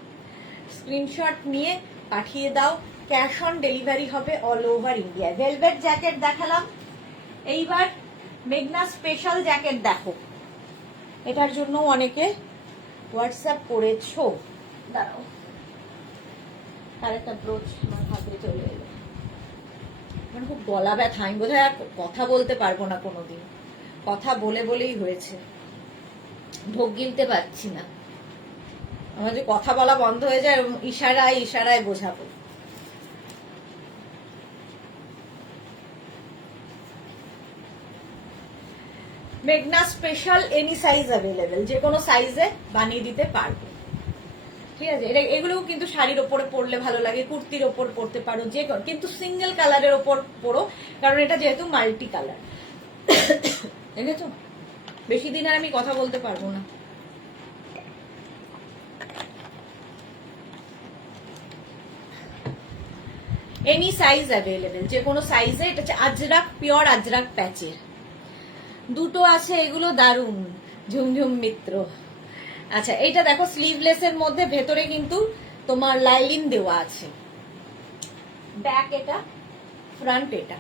স্ক্রিনশট নিয়ে পাঠিয়ে দাও, ক্যাশ অন ডেলিভারি হবে all over India. Velvet jacket দেখালাম, এইবার মেঘনা স্পেশাল জ্যাকেট দেখো। এটার জন্য অনেকে হোয়াটসঅ্যাপ করেছো, দাঁড়াও আরেকটা ব্রোচ আমার হাতে চলে এলো। মানে খুব গলা ব্যথা, আমি বোধহয় আর কথা বলতে পারবো না কোনোদিন, কথা বলে বলেই হয়েছে, ঢোক গিলতে পারছি না। আমার যে কথা বলা বন্ধ হয়ে যায়, ইশারায় ইশারায় বোঝাবো। মেঘনা স্পেশাল এনি সাইজ অ্যাভেলেবেল, যে কোনো সাইজে বানিয়ে দিতে পারবো, ঠিক আছে। এগুলোও কিন্তু শাড়ির ওপরে পরলে ভালো লাগে, কুর্তির ওপর পরতে পারো, যে কিন্তু সিঙ্গেল কালারের ওপর পরো, কারণ এটা যেহেতু মাল্টি কালার। দেখেছো, বেশি দিন আর আমি কথা বলতে পারবো না। এনি সাইজ অ্যাভেলেবেল, যে কোনো সাইজে। এটা হচ্ছে আজরাক, পিওর আজরাক প্যাচের, দুটো আছে, এগুলো দারুণ। ঝুমঝুম মিত্র, আচ্ছা এইটা দেখো স্লিভলেসের মধ্যে, ভেতরে কিন্তু তোমার লাইলিন দেওয়া আছে। ব্যাক এটা, ফ্রন্ট এটা।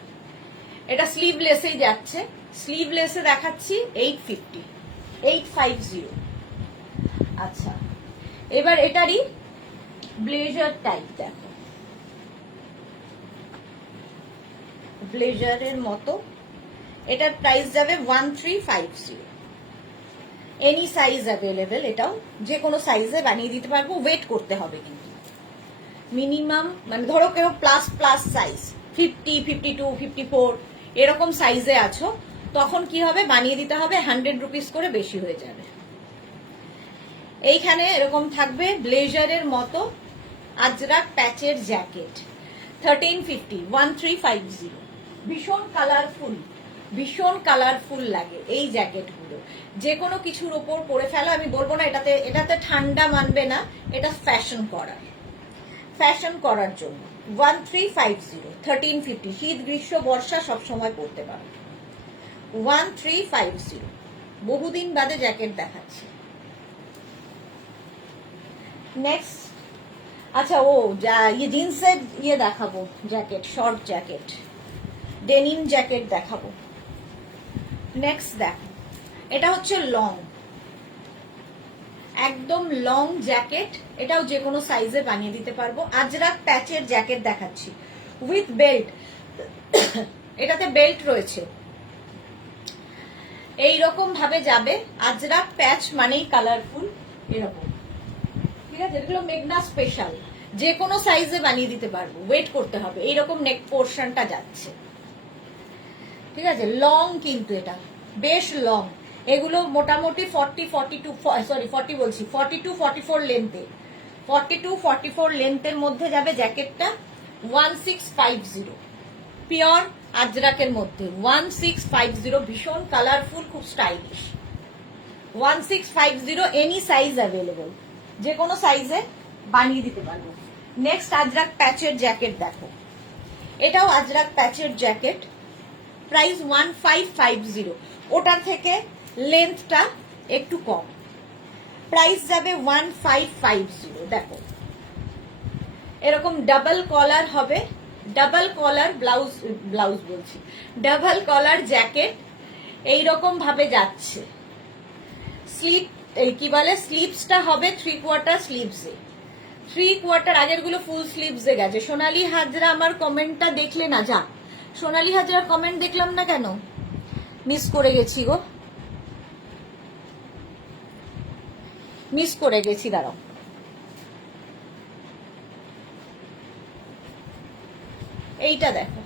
এটা স্লিভলেসেই যাচ্ছে, স্লিভলেসে দেখাচ্ছি 850, 850। আচ্ছা এবার এটারই ব্লেজার টাইপ দেখো, ব্লেজারের মতো। এটার প্রাইস যাবে 1350। এনি সাইজ অ্যাভেলেবেল, এটাও যে কোনো সাইজে বানিয়ে দিতে পারবো। ওয়েট করতে হবে কিন্তু মিনিমাম, মানে ধরো কেউ প্লাস প্লাস সাইজ 50, 52, 54 এরকম সাইজে আছো, তখন কি হবে, বানিয়ে দিতে হবে 100 রুপিস করে বেশি হয়ে যাবে। এইখানে এরকম থাকবে ব্লেজারের মতো আজরাক প্যাচের জ্যাকেট, 1350, 1350। ভীষণ কালারফুল, ভীষণ কালারফুল লাগে এই জ্যাকেটগুলো, যে কোনো কিছুর ওপর পরে ফেলো। আমি বলবো না এটাতে ঠান্ডা মানবে না, এটা ফ্যাশন করার জন্য। 1350, 1350, শীত গ্রীষ্ম বর্ষা সবসময় পরতে পারো। 1350, বহুদিন বাদে জ্যাকেট দেখাচ্ছি। নেক্সট আচ্ছা ও যা ইয়ে জিন্সের ইয়ে দেখাবো, jacket, short jacket, denim jacket দেখাবো। নেক্সট দেখো, এটা হচ্ছে লং, একদম লং জ্যাকেট, এটাও যে কোনো সাইজে বানিয়ে দিতে পারবো। আজরাক প্যাচের জ্যাকেট দেখাচ্ছি উইথ বেল্ট, এটাতে বেল্ট রয়েছে, এইরকম ভাবে যাবে। আজরাক প্যাচ মানেই কালারফুল, এরকম, ঠিক আছে? এগুলো মেঘনা স্পেশাল, যে কোনো সাইজে বানিয়ে দিতে পারবো, ওয়েট করতে হবে। এইরকম নেক পোর্শনটা যাচ্ছে, ঠিক আছে? লং কিন্তু এটা বেশ লং, এগুলো মোটামুটি 42-44 লেন্থে, 42-44 লেন্থের মধ্যে যাবে জ্যাকেটটা। 1650 পিওর আজরাকের মধ্যে, 1650, ভীষণ কালারফুল, খুব স্টাইলিশ। 1650, এনি সাইজ অ্যাভেলেবল, যে কোনো সাইজে বানিয়ে দিতে পারবো। নেক্সট আজরাক প্যাচের জ্যাকেট দেখো, এটাও আজরাক প্যাচের জ্যাকেট, প্রাইস 1550, ওটার থেকে লেন্থটা একটু কম, প্রাইস যাবে 1550। দেখো এরকম ডাবল কলার হবে, ডাবল কলার ব্লাউজ বলছি, ডাবল কলার জ্যাকেট এইরকম ভাবে যাচ্ছে। স্লিপ কি বলে, স্লিভসটা হবে 3/4 স্লিভসে, 3/4, আগের গুলো ফুল স্লিভসে গেছে। সোনালী হাজরা আমার কমেন্টটা দেখলে না? যা, সোনালী হাজরার কমেন্ট দেখলাম না কেন, মিস করে গেছি গো, মিস করে গেছি, দাঁড়াও। এইটা দেখো,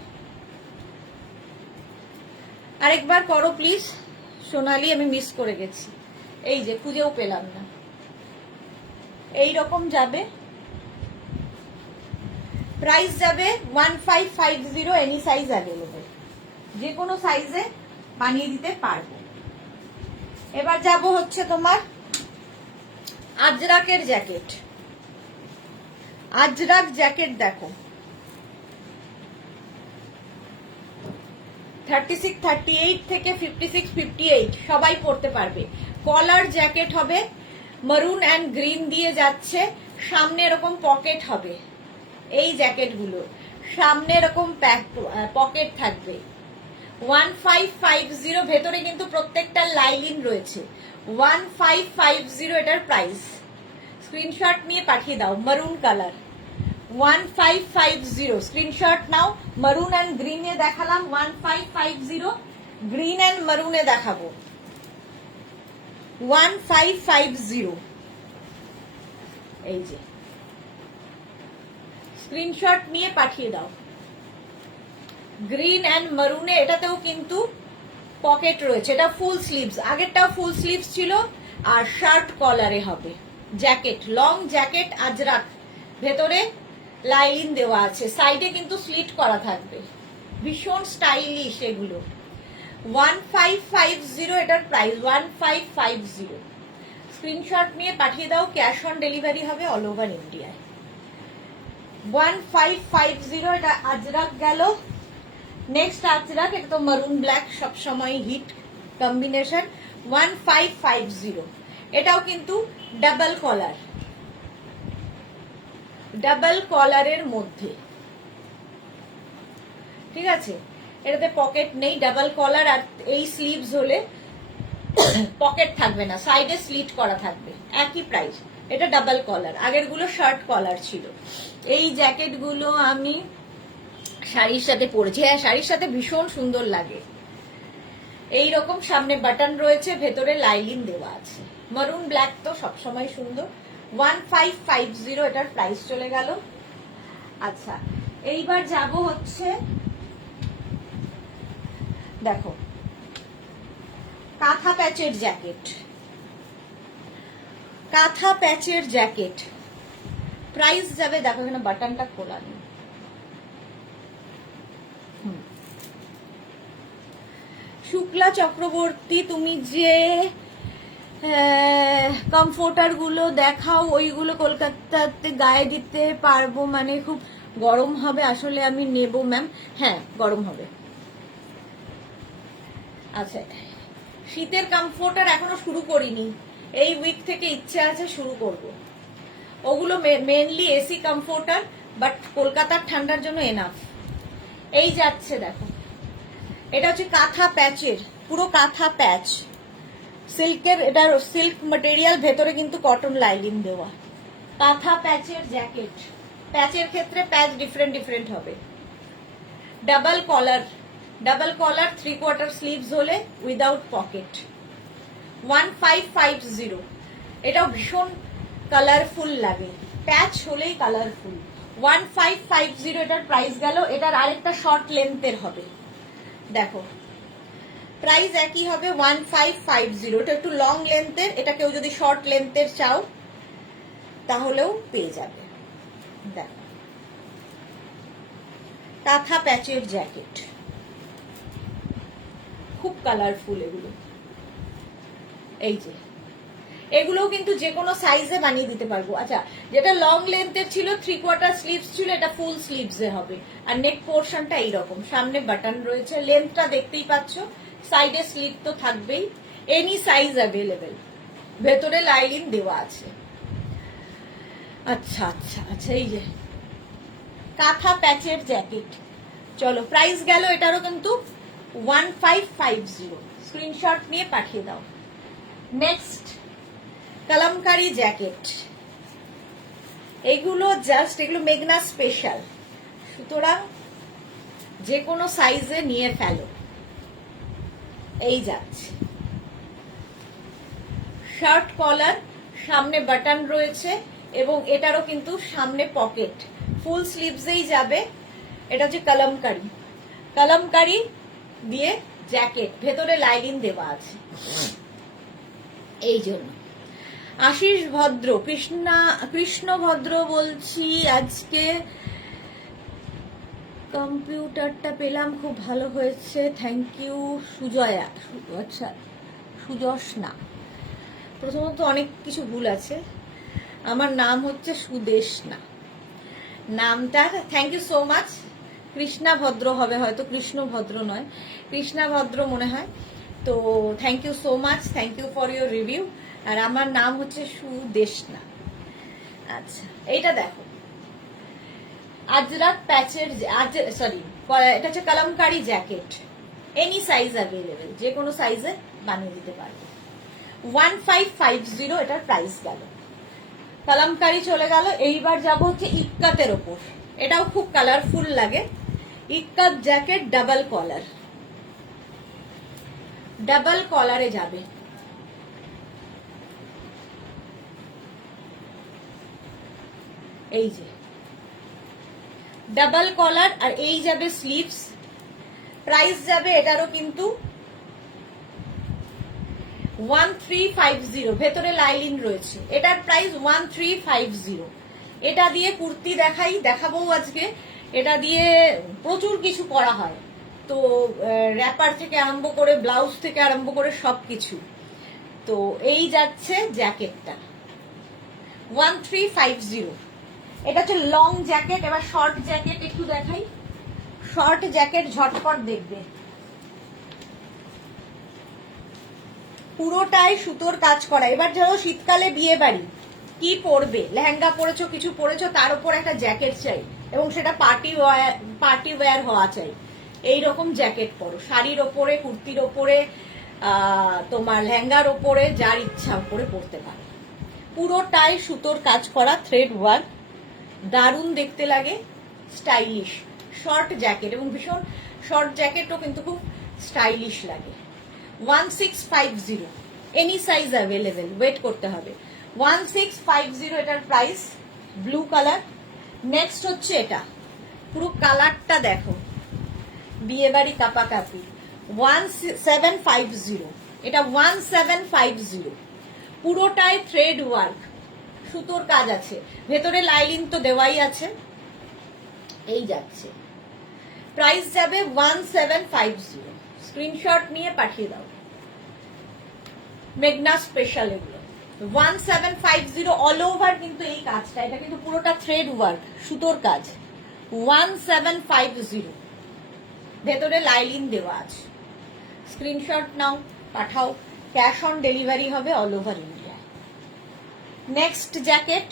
আরেকবার করো প্লিজ সোনালী, আমি মিস করে গেছি, এই যে খুঁজেও পেলাম না। এই রকম যাবে, প্রাইস যাবে 1550, এনি সাইজ অ্যাভেলেবল, যে কোনো সাইজে বানিয়ে দিতে পারবো। এবার যাব হচ্ছে তোমার আজরাকের জ্যাকেট, আজরাক জ্যাকেট দেখো, 36, 38 থেকে 56, 58 সবাই পরতে পারবে। কলার জ্যাকেট হবে, মারুন অ্যান্ড গ্রিন দিয়ে যাচ্ছে, সামনে এরকম পকেট হবে, এই জ্যাকেটগুলো সামনে এরকম পকেট থাকবে। 1550, ভেতরে কিন্তু প্রত্যেকটা লাইলিন রয়েছে। 1550 এটার প্রাইস, স্ক্রিনশট নিয়ে পাঠিয়ে দাও। মারুন কালার 1550, স্ক্রিনশট নাও। মারুন অ্যান্ড গ্রিনে দেখালাম 1550, গ্রিন অ্যান্ড মারুনে দেখাবো 1550। এই যে স্ক্রিনশট নিয়ে পাঠিয়ে দাও। গ্রিন অ্যান্ড মারুনে, এটাতেও কিন্তু পকেট রয়েছে, এটা ফুল স্লিভস, আগেরটাও ফুল স্লিভস ছিল, আর শার্ট কলারে হবে জ্যাকেট, লং জ্যাকেট আজরাক, ভেতরে লাইলিন দেওয়া আছে, সাইডে কিন্তু স্লিট করা থাকবে, ভীষণ স্টাইলিশ এগুলো। 1550 এটার প্রাইস, 1550, স্ক্রিনশট নিয়ে পাঠিয়ে দাও। ক্যাশ অন ডেলিভারি হবে অল ওভার ইন্ডিয়ায়। 1550 এটা আজরাক গেল। নেক্সট আজরাক, এটা তো মারুন ব্ল্যাক সবসময় হিট কম্বিনেশন, 1550, এটাও কিন্তু ডাবল কলার, ডাবল কলারের মধ্যে, ঠিক আছে? এটাতে পকেট নেই, ডাবল কলার, আর এই স্লিভস হলে পকেট থাকবে না, সাইডে স্লিট করা থাকবে, একই প্রাইস। এটা ডাবল কলার, আগের গুলো শার্ট কলার ছিল। এই জ্যাকেট গুলো আমি শাড়ির সাথে পরেছি, হ্যাঁ শাড়ির সাথে ভীষণ সুন্দর লাগে। এই রকম সামনে বাটন রয়েছে, ভেতরে লাইলিন দেওয়া আছে, মারুন ব্ল্যাক তো সবসময় সুন্দর। 1550 এটার প্রাইস চলে গেল। আচ্ছা, এইবার যাব হচ্ছে, দেখো কাঁথা প্যাচের জ্যাকেট, কাঁথা প্যাচের জ্যাকেট প্রাইস যাবে, দেখো এখানে বাটনটা খোলা নেই, শুক্লা চক্রবর্তী, তুমি যে কমফোর্টার গুলো দেখাও ওইগুলো কলকাতাতে গায়ে দিতে পারবো, মানে খুব গরম হবে, আসলে আমি নেব ম্যাম। হ্যাঁ গরম হবে। আচ্ছা, শীতের কমফোর্টার এখনো শুরু করিনি, এই উইক থেকে ইচ্ছে আছে শুরু করব। ওগুলো মেনলি এসি কমফোর্টার, বাট কলকাতার ঠান্ডার জন্য এনাফ। এই যাচ্ছে দেখো, এটা হচ্ছে কাঁথা প্যাচের, পুরো কাঁথা প্যাচ, সিল্কের, এটা সিল্ক ম্যাটেরিয়াল, ভেতরে কিন্তু কটন লাইনিং দেওয়া, কাঁথা প্যাচের জ্যাকেট। প্যাচের ক্ষেত্রে প্যাচ ডিফারেন্ট হবে। ডাবল কলার, 3/4 স্লিভস হলে উইদাউট পকেট, 1550। এটাও ভীষণ কালারফুল লাগে, প্যাচ হলেই কালারফুল। 1550 এটার প্রাইস গেল। এটার আরেকটা শর্ট লেন্থের হবে, দেখো প্রাইস একই হবে 1550। এটা একটু লং লেন্থের, এটা কেউ যদি শর্ট লেন্থের চাও তাহলেও পেয়ে যাবে। দেখো কাঁথা প্যাচের জ্যাকেট, খুব কালারফুল এগুলো। এই যে এগুলোও কিন্তু যে কোনো সাইজে বানিয়ে দিতে পারবো। আচ্ছা, যেটা লং লেন্থের ছিল 3/4 স্লিভস ছিল, এটা ফুল স্লিভস এ হবে। আর নেক পোর্শনটা এইরকম, সামনে বাটন রয়েছে, লেন্থটা দেখতেই পাচ্ছ, সাইডে স্লিভ তো থাকবেই, এনি সাইজ অ্যাভেলেবেল, ভেতরে লাইনিং দেওয়া আছে। আচ্ছা আচ্ছা আচ্ছা, এই যে কাঁথা প্যাচের জ্যাকেট। চলো প্রাইস গেল এটারও কিন্তু 1550, স্ক্রিনশট নিয়ে পাঠিয়ে দাও। নেক্সট কালামকারী জ্যাকেট, এগুলো মেঘনা স্পেশাল, সুতরাং যে কোনো সাইজে নিয়ে ফেলো। এই যাচ্ছে শার্ট কলার, সামনে বাটন রয়েছে এবং এটারও কিন্তু সামনে পকেট, ফুল স্লিভসেই যাবে। এটা হচ্ছে কালামকারী দিয়ে জ্যাকেট, ভেতরে লাইনিং দেওয়া আছে। এই জন্য আশিস ভদ্র, কৃষ্ণ ভদ্র বলছি, আজকে কম্পিউটারটা পেলাম, খুব ভালো হয়েছে, থ্যাংক ইউ। সুজয়া, আচ্ছা সুজস্না, প্রথমত অনেক কিছু ভুল আছে, আমার নাম হচ্ছে সুদেশনা নামটা, thank you so much. Krishna Bhadra হবে হয়তো, কৃষ্ণ ভদ্র নয়, কৃষ্ণা ভদ্র মনে হয়। তো thank you so much, thank you for your review. আর আমার নাম হচ্ছে সুদেশনা। আচ্ছা, এইটা দেখো আজরাক প্যাচের, সরি এটা হচ্ছে Kalamkari jacket, any size available, যে কোনো সাইজে বানিয়ে দিতে পারবে। 1550 এটার প্রাইস গেল। কালামকারী চলে গেল। এইবার যাব হচ্ছে ইক্কাতের ওপর, এটাও খুব কালারফুল লাগে। ইক্কাত জ্যাকেট ডাবল কলারে যাবে। এই যে ডাবল কলার, আর এই যাবে স্লিভস। প্রাইস যাবে এটারও কিন্তু 1350, ভেতরে লাইনিং রয়েছে। এটার প্রাইস 1350। এটা দিয়ে কুর্তি দেখাবো আজকে। এটা দিয়ে প্রচুর কিছু করা হয়, তো র্যাপার থেকে আরম্ভ করে, ব্লাউজ থেকে আরম্ভ করে সবকিছু। তো এই যাচ্ছে জ্যাকেটটা 1350। এটা হচ্ছে লং জ্যাকেট। এবার শর্ট জ্যাকেট একটু দেখাই। শর্ট জ্যাকেট ঝটপট দেখবে, পুরোটাই সুতোর কাজ করা। এবার ধরো শীতকালে বিয়ে বাড়ি কি পরবে, লেহেঙ্গা পরেছো, কিছু পরেছো, তার উপর একটা জ্যাকেট চাই, এবং সেটা পার্টি ওয়্যার হওয়া চাই। এইরকম জ্যাকেট পরো, শাড়ির ওপরে, কুর্তির ওপরে, তোমার লেহেঙ্গার ওপরে, যার ইচ্ছা ওপরে পরতে পারো। পুরোটাই সুতোর কাজ করা, থ্রেড ওয়ার্ক, দারুণ দেখতে লাগে, স্টাইলিশ শর্ট জ্যাকেট, এবং ভীষণ শর্ট জ্যাকেটও কিন্তু খুব স্টাইলিশ লাগে। 1650, এনি সাইজ অ্যাভেলেবেল, ওয়েট করতে হবে। 1650 এটার প্রাইস, ব্লু কালার। নেক্সট হচ্ছে এটা, পুরো কালারটা দেখো, বিয়ে বাড়ি কাপাকাপি। 1750, এটা 1750, পুরোটাই থ্রেড ওয়ার্ক, সুতোর কাজ আছে, ভেতরে লাইনিং তো দেওয়াই আছে। এই যাচ্ছে, প্রাইস যাবে 1750, স্ক্রিনশট নিয়ে পাঠিয়ে দাও। মেঘনা স্পেশাল এগুলো 1750, অল ওভার কিন্তু এই কাজটা, এটা কিন্তু পুরোটা থ্রেড ওয়ার্ক, সুতোর কাজ। 1750, ভেতরে লাইনিং দেওয়া আছে। স্ক্রিনশট নাও, পাঠাও, ক্যাশ অন ডেলিভারি হবে all over India. Next jacket,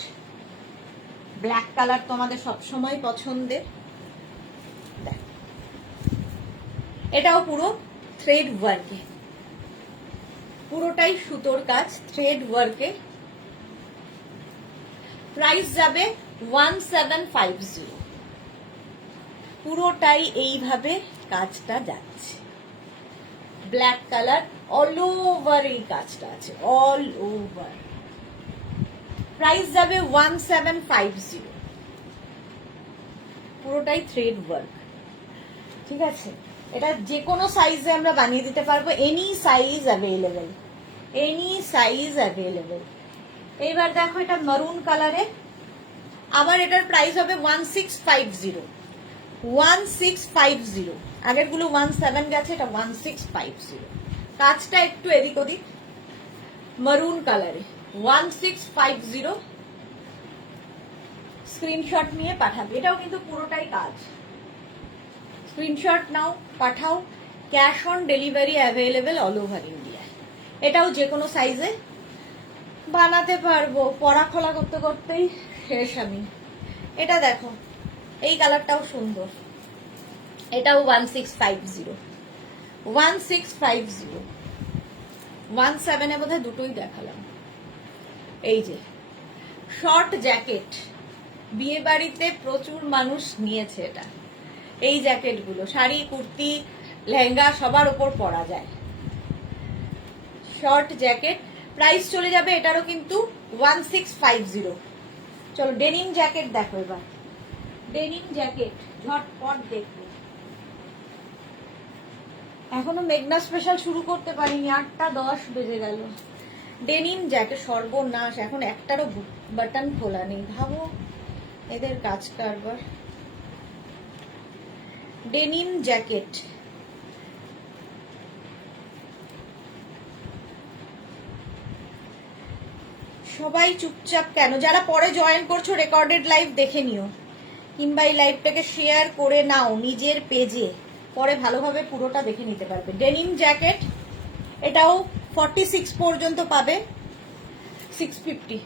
black colour তোমাদের সবসময় পছন্দের। এটাও পুরো থ্রেড ওয়ার্কে, পুরোটাই সুতোর কাজ, থ্রেড ওয়ার্কে। প্রাইস যাবে 1750। পুরোটাই এইভাবে কাজটা যাচ্ছে, ব্ল্যাক কালার, অল ওভার এই কাজটা আছে, অল ওভার। প্রাইস যাবে 1750, পুরোটাই থ্রেড ওয়ার্ক। ঠিক আছে, এটা যে কোনো সাইজে আমরা বানিয়ে দিতে পারবো, any size available, any size available. এইবার দেখো এটা মারুন কালারে, আবার এটার প্রাইস হবে 1650, 1650। আগের গুলো 17 গেছে, এটা 1650। কাজটা একটু এদিক ওদিক, মারুন কালারে 1650। স্ক্রিনশট নিয়ে পাঠাবে, এটাও কিন্তু পুরোটাই কাজ। স্ক্রিনশট নাও, পাঠাও। Cash on delivery available all over India. এটাও যে কোনো সাইজে বানাতে পারবো, পরা খোলা করতে করতেই শেষ আমি। এটা দেখো, এই কালারটাও সুন্দর, এটাও 1650, 1650। 17 বোধহয় দুটোই দেখালাম। এই যে শর্ট জ্যাকেট, বিয়ে বাড়িতে প্রচুর মানুষ নিয়েছে এটা। এই জ্যাকেটগুলো শাড়ি, কুর্তি, লেহেঙ্গা সবার উপর পরা যায়। শর্ট জ্যাকেট, প্রাইস চলে যাবে এটারও কিন্তু 1650। চলো ডেনিম জ্যাকেট দেখো এবার, ডেনিম জ্যাকেট ঝটপট দেখবে। এখনো মেঘনা স্পেশাল শুরু করতে পারিনি, 8:10 বেজে গেল। ডেনিম জ্যাকেট, সর্বনাশ, এখন একটারও বাটন খোলা নেই, ভাবো এদের কাজ কারবার। ডেনিম জ্যাকেট, সবাই চুপচাপ কেন? যারা পরে জয়েন করছো রেকর্ডেড লাইভ দেখে নিও, কিংবা এই লাইভটাকে শেয়ার করে নাও নিজের পেজে, পরে ভালোভাবে পুরোটা দেখে নিতে পারবে। ডেনিম জ্যাকেট, এটাও 46 পর্যন্ত পাবে, 650।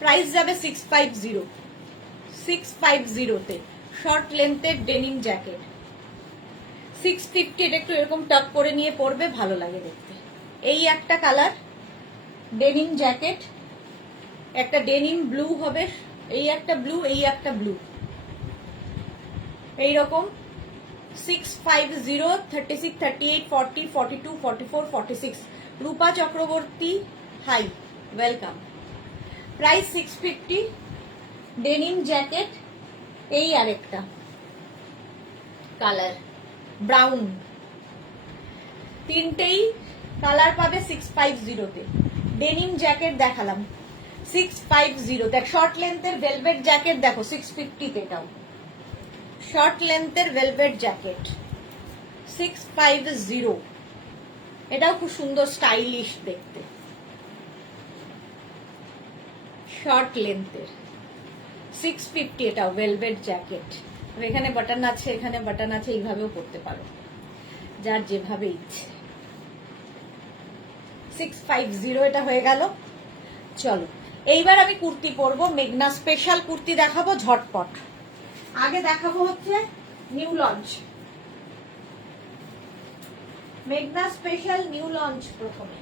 প্রাইস যাবে 650, 650-তে শর্ট লেন্থের ডেনিম জ্যাকেট 650। এটা একটু এরকম টাক করে নিয়ে পরবে, ভালো লাগে দেখতে। এই একটা কালার ডেনিম জ্যাকেট, একটা ডেনিম ব্লু হবে, এই একটা ব্লু, এই একটা ব্লু, এইরকম 650, 36, 38, 40, 42, 44, 46। Rupa Chakraborty, hi, welcome. Price 650, denim jacket. এই আরেকটা কালার ব্রাউন, তিনটেই কালার পাবে 650-তে। ডেনিম জ্যাকেট দেখালাম 650। দেখ শর্ট লেন্থের ভেলভেট জ্যাকেট দেখো 650-তে, এটাও শর্ট লেন্থের ভেলভেট জ্যাকেট 650। এটাও খুব সুন্দর, স্টাইলিশ দেখতে, শর্ট লেন্থের 650। এটাও ভেলভেট জ্যাকেট, এখানে বাটন আছে, এখানে বাটন আছে, এইভাবেও পরতে পারো, যার যেভাবে ইচ্ছে। 650 এটা হয়ে গেল। চলো এইবার আমি কুর্তি পরবো, মেঘনা স্পেশাল কুর্তি দেখাবো ঝটপট। আগে দেখাবো হচ্ছে নিউ লঞ্চ, মেঘনা স্পেশাল নিউ লঞ্চ। প্রথমে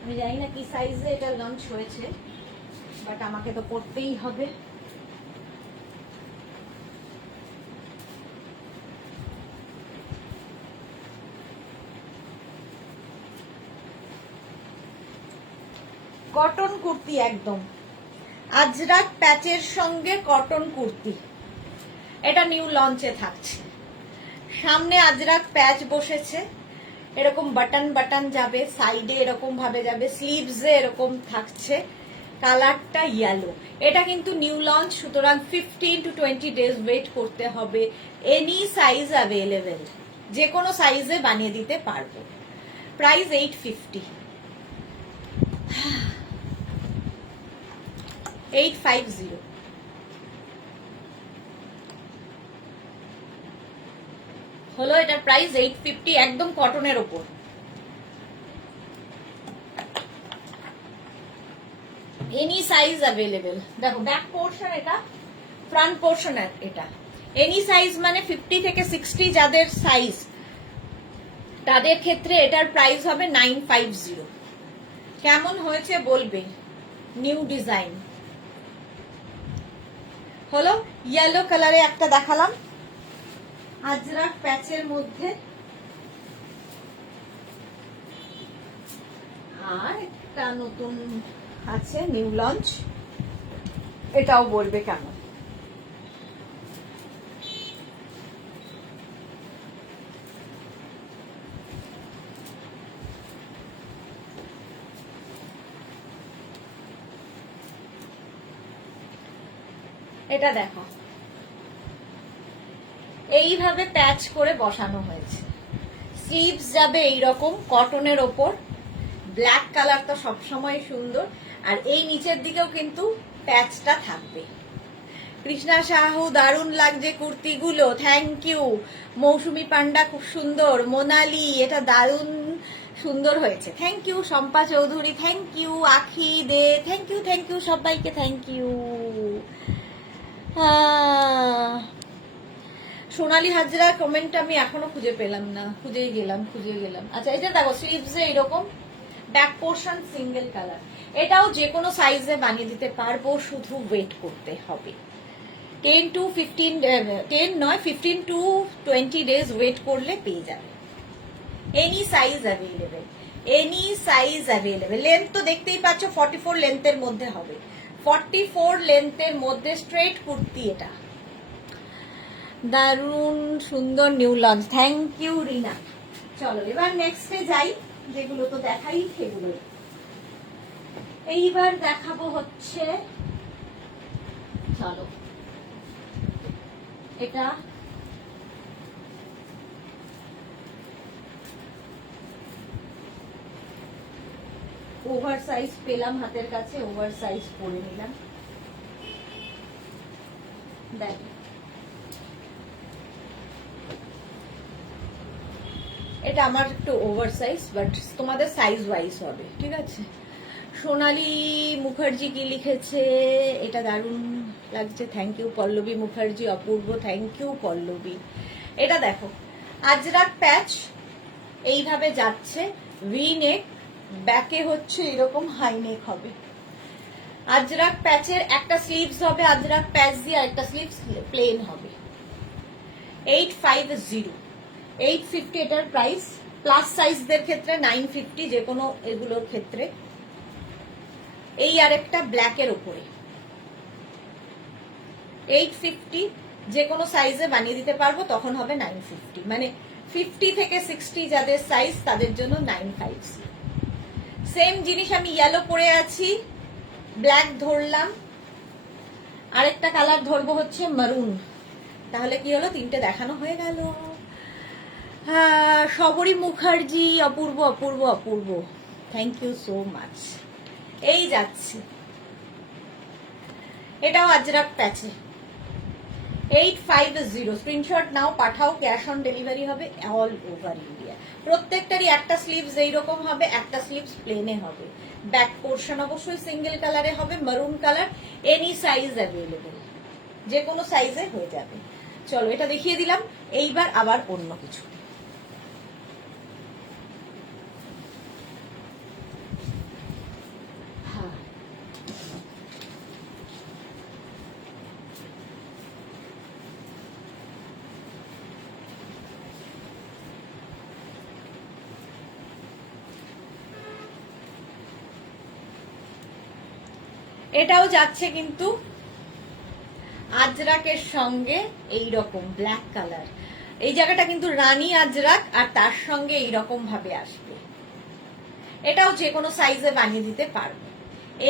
আমি জানি না কি সাইজে এটা লঞ্চ হয়েছে, বাট আমাকে তো পরতেই হবে। কটন কুর্তি, একদম আজরাক প্যাচের সঙ্গে কটন কুর্তি, এটা নিউ লঞ্চে থাকছে। সামনে আজরাক প্যাচ বসেছে, এরকম বাটন বাটন যাবে, সাইডে এরকম ভাবে যাবে, স্লিভসে এরকম থাকছে, কালারটা ইয়েলো। এটা কিন্তু নিউ লঞ্চ, সুতরাং 15 to 20 days ওয়েট করতে হবে। এনি সাইজ অ্যাভেলেবেল, যে কোনো সাইজে বানিয়ে দিতে পারবো। প্রাইস 850, 850। হলো এটার প্রাইস 850, একদম কটনের ওপর। Any size available. দেখো ব্যাক পোর্শন, এটা ফ্রন্ট পোর্শন এটা এনি সাইজ মানে 50 থেকে 60 যাদের সাইজ তাদের ক্ষেত্রে এটার প্রাইস হবে 950। কেমন হয়েছে বলবে। নিউ ডিজাইন হলো, ইয়েলো কালারে একটা দেখালাম আজরাক প্যাচের মধ্যে, আর একটা নতুন আছে নিউ লঞ্চ, এটাও বলবে কেমন। এটা দেখো এইভাবে প্যাচ করে বসানো হয়েছে, স্লিভস যাবে এইরকম কটনের ওপর, ব্ল্যাক কালার তো সবসময় সুন্দর, আর এই নিচের দিকেও কিন্তু প্যাচটা থাকবে। কৃষ্ণা সাহু দারুণ লাগছে কুর্তিগুলো, থ্যাংক ইউ। মৌসুমি পান্ডা খুব সুন্দর, মোনালি এটা দারুণ সুন্দর হয়েছে, thank you. Shampa Chowdhury thank you, Akhi Dey thank you সবাইকে thank you. Sonali Hazra comment আমি এখনো খুঁজে পেলাম না, খুঁজে গেলাম। আচ্ছা এটা দেখো স্লিভসে এরকম, ব্যাক পোর্শন সিঙ্গেল কালার, এটাও যে কোনো সাইজে বানিয়ে দিতে পারবো, শুধু ওয়েট করতে হবে 10 to 20 ডেজ ওয়েট করলে পেয়ে যাবে। এনি সাইজ অ্যাভেলেবেল, লেন্থ তো দেখতেই পাচ্ছ 44 লেন্থের মধ্যে হবে, 44 লেন্থের মধ্যে স্ট্রেট কুর্তি, এটা দারুণ সুন্দর নিউ লঞ্চ, থ্যাংক ইউ রিনা। চলো এবার নেক্সটে যাই, যেগুলো তো দেখাই সেগুলো। এইবার দেখাবো হচ্ছে, চলো এটা ওভার সাইজ পেলাম হাতের কাছে, ওভার সাইজ পরে নিলাম। দেখ এটা আমার একটু ওভার সাইজ, বাট তোমাদের সাইজ ওয়াইজ হবে, ঠিক আছে। সোনালী মুখার্জি কি লিখেছে, এটা দারুণ লাগছে, থ্যাংক ইউ পল্লবী মুখার্জি, অপূর্ব থ্যাংক ইউ পল্লবী। এটা দেখো আজরাক প্যাচ এইভাবে যাচ্ছে, ভি নেক, ব্যাকে হচ্ছে এরকম হাই নেক হবে। আজরাক প্যাচের একটা স্লিভস হবে আজরাক প্যাচ দিয়ে, আর একটা স্লিভস প্লেন হবে। 850 এটার প্রাইস, প্লাস সাইজদের ক্ষেত্রে 950 যে কোনো এগুলোর ক্ষেত্রে। এই আরেকটা ব্ল্যাকের উপরে 850, যে কোনো সাইজে বানিয়ে দিতে পারবো, তখন হবে 950, মানে 50 থেকে 60 যাদের সাইজ তাদের জন্য 950। সেম জিনিস আমি ইয়েলো পরে আছি, ব্ল্যাক ধরলাম, আরেকটা কালার ধরবো হচ্ছে মারুন, তাহলে কি হলো, তিনটে দেখানো হয়ে গেল। সবরী মুখার্জি, অপূর্ব থ্যাংক ইউ সো মাচ। এই যাচ্ছে, এটাও আজরাক প্যাচে 850, স্ক্রিনশট নাও পাঠাও, ক্যাশ অন ডেলিভারি হবে অল ওভার ইন্ডিয়া। প্রত্যেকটারই একটা স্লিভস এইরকম হবে, একটা স্লিভস প্লেনে হবে, ব্যাক পোর্শন অবশ্যই সিঙ্গেল কালারে হবে, মারুন কালার, এনি সাইজ অ্যাভেলেবেল, যে কোনো সাইজে হয়ে যাবে। চলো এটা দেখিয়ে দিলাম, এইবার আবার অন্য কিছু। এটাও যাচ্ছে কিন্তু আজরাকের সঙ্গে এইরকম ব্ল্যাক কালার, এই জায়গাটা কিন্তু রানী আজরাক, আর তার সঙ্গে এইরকম ভাবে আসবে। এটাও যে কোনো সাইজে বানিয়ে দিতে পারবো,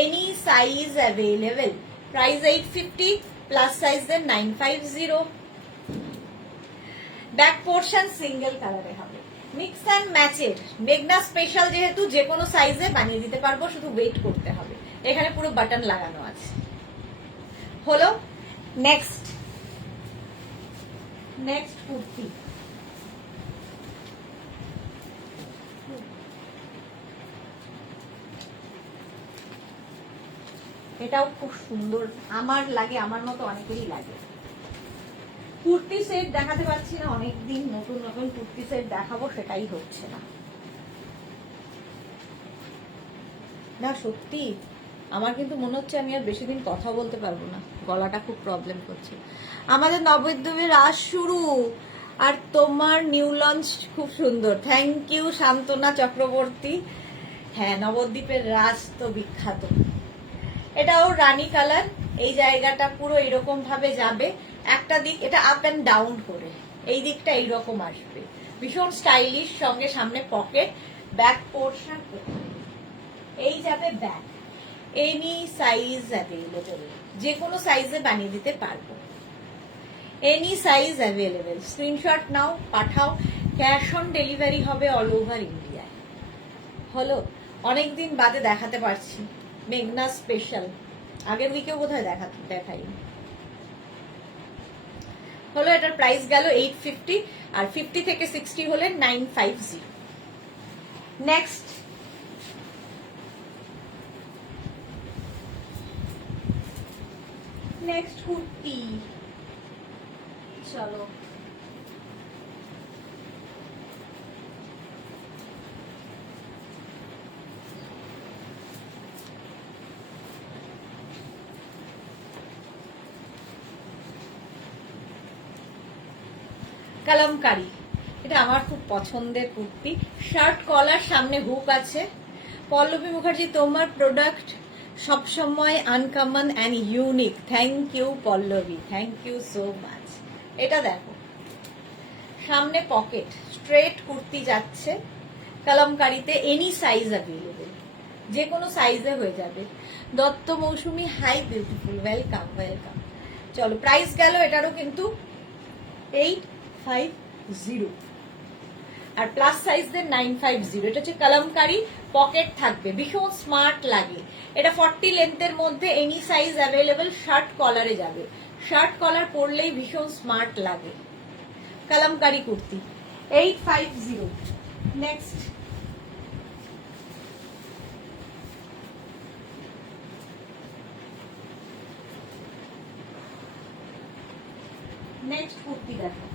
any size available, price 850, plus সাইজের 950। ব্যাক পোর্শন সিঙ্গেল কালারে হবে, মিক্স অ্যান্ড ম্যাচের, মেঘনা স্পেশাল যেহেতু যে কোনো সাইজে বানিয়ে দিতে পারবো, শুধু ওয়েট করতে হবে। এখানে পুরো বাটন লাগানো আছে। হলো নেক্সট কুর্তি, এটাও খুব সুন্দর, আমার লাগে, আমার মতো অনেকেরই লাগে। কুর্তি সেট দেখাতে পারছি না অনেকদিন, নতুন নতুন কুর্তি সেট দেখাবো, সেটাই হচ্ছে না। না সত্যি আমার কিন্তু মনে হচ্ছে আমি আর বেশি দিন কথা বলতে পারবো না, গলাটা খুব প্রবলেম করছে। আমাদের নবদ্বীপের রাস শুরু, আর তোমার নিউ লঞ্চ খুব সুন্দর, থ্যাংক ইউ শান্তনা চক্রবর্তী। হ্যাঁ, নবদ্বীপের রাস তো বিখ্যাত। এটাও রানী কালার, এই জায়গাটা পুরো এরকম ভাবে যাবে, একটা দিক এটা আপ অ্যান্ড ডাউন করে, এই দিকটা এইরকম আসবে, ভীষণ স্টাইলিশ, সঙ্গে সামনে পকেট, ব্যাক পোর্শন এই যাবে ব্যাক। এনি সাইজ অ্যাভেলেবেল, যে কোনো সাইজে বানিয়ে দিতে পারবো, এনি সাইজ অ্যাভেলেবেল। স্ক্রিনশট নাও, পাঠাও, ক্যাশ অন ডেলিভারি হবে অল ওভার ইন্ডিয়ায়। হলো, অনেকদিন বাদে দেখাতে পারছি, মেঘনা স্পেশাল, আগের উইকেও বোধহয় দেখাই হলো। এটার প্রাইস গেল 850, আর 50 থেকে 60 হলে 950। নেক্সট কুর্তি, চলো কালামকারী, এটা আমার খুব পছন্দের কুর্তি, শার্ট কলার, সামনে হুক আছে। পল্লবী মুখার্জি, তোমার প্রোডাক্ট সবসময় uncommon and unique, thank you Pallavi, thank you so much. এটা দেখো, সামনে পকেট, স্ট্রেট কুর্তি যাচ্ছে কালামকারীতে, এনি সাইজ অ্যাভেলেবেল, যে কোনো সাইজে হয়ে যাবে। দত্ত মৌসুমী, হাই বিউটিফুল, ওয়েলকাম ওয়েলকাম। চলো, প্রাইস গেল এটারও কিন্তু 850, আর প্লাস সাইজদের 950। এটা হচ্ছে কালামকারী, পকেট থাকবে, ভীষণ স্মার্ট লাগে। এটা 40 লেন্থের মধ্যে, এনি সাইজ অ্যাভেলেবেল, শার্ট কলারে যাবে, শার্ট কলার পরলেই ভীষণ স্মার্ট লাগে। কালামকারী কুর্তি 850। নেক্সট কুর্তি দেখো,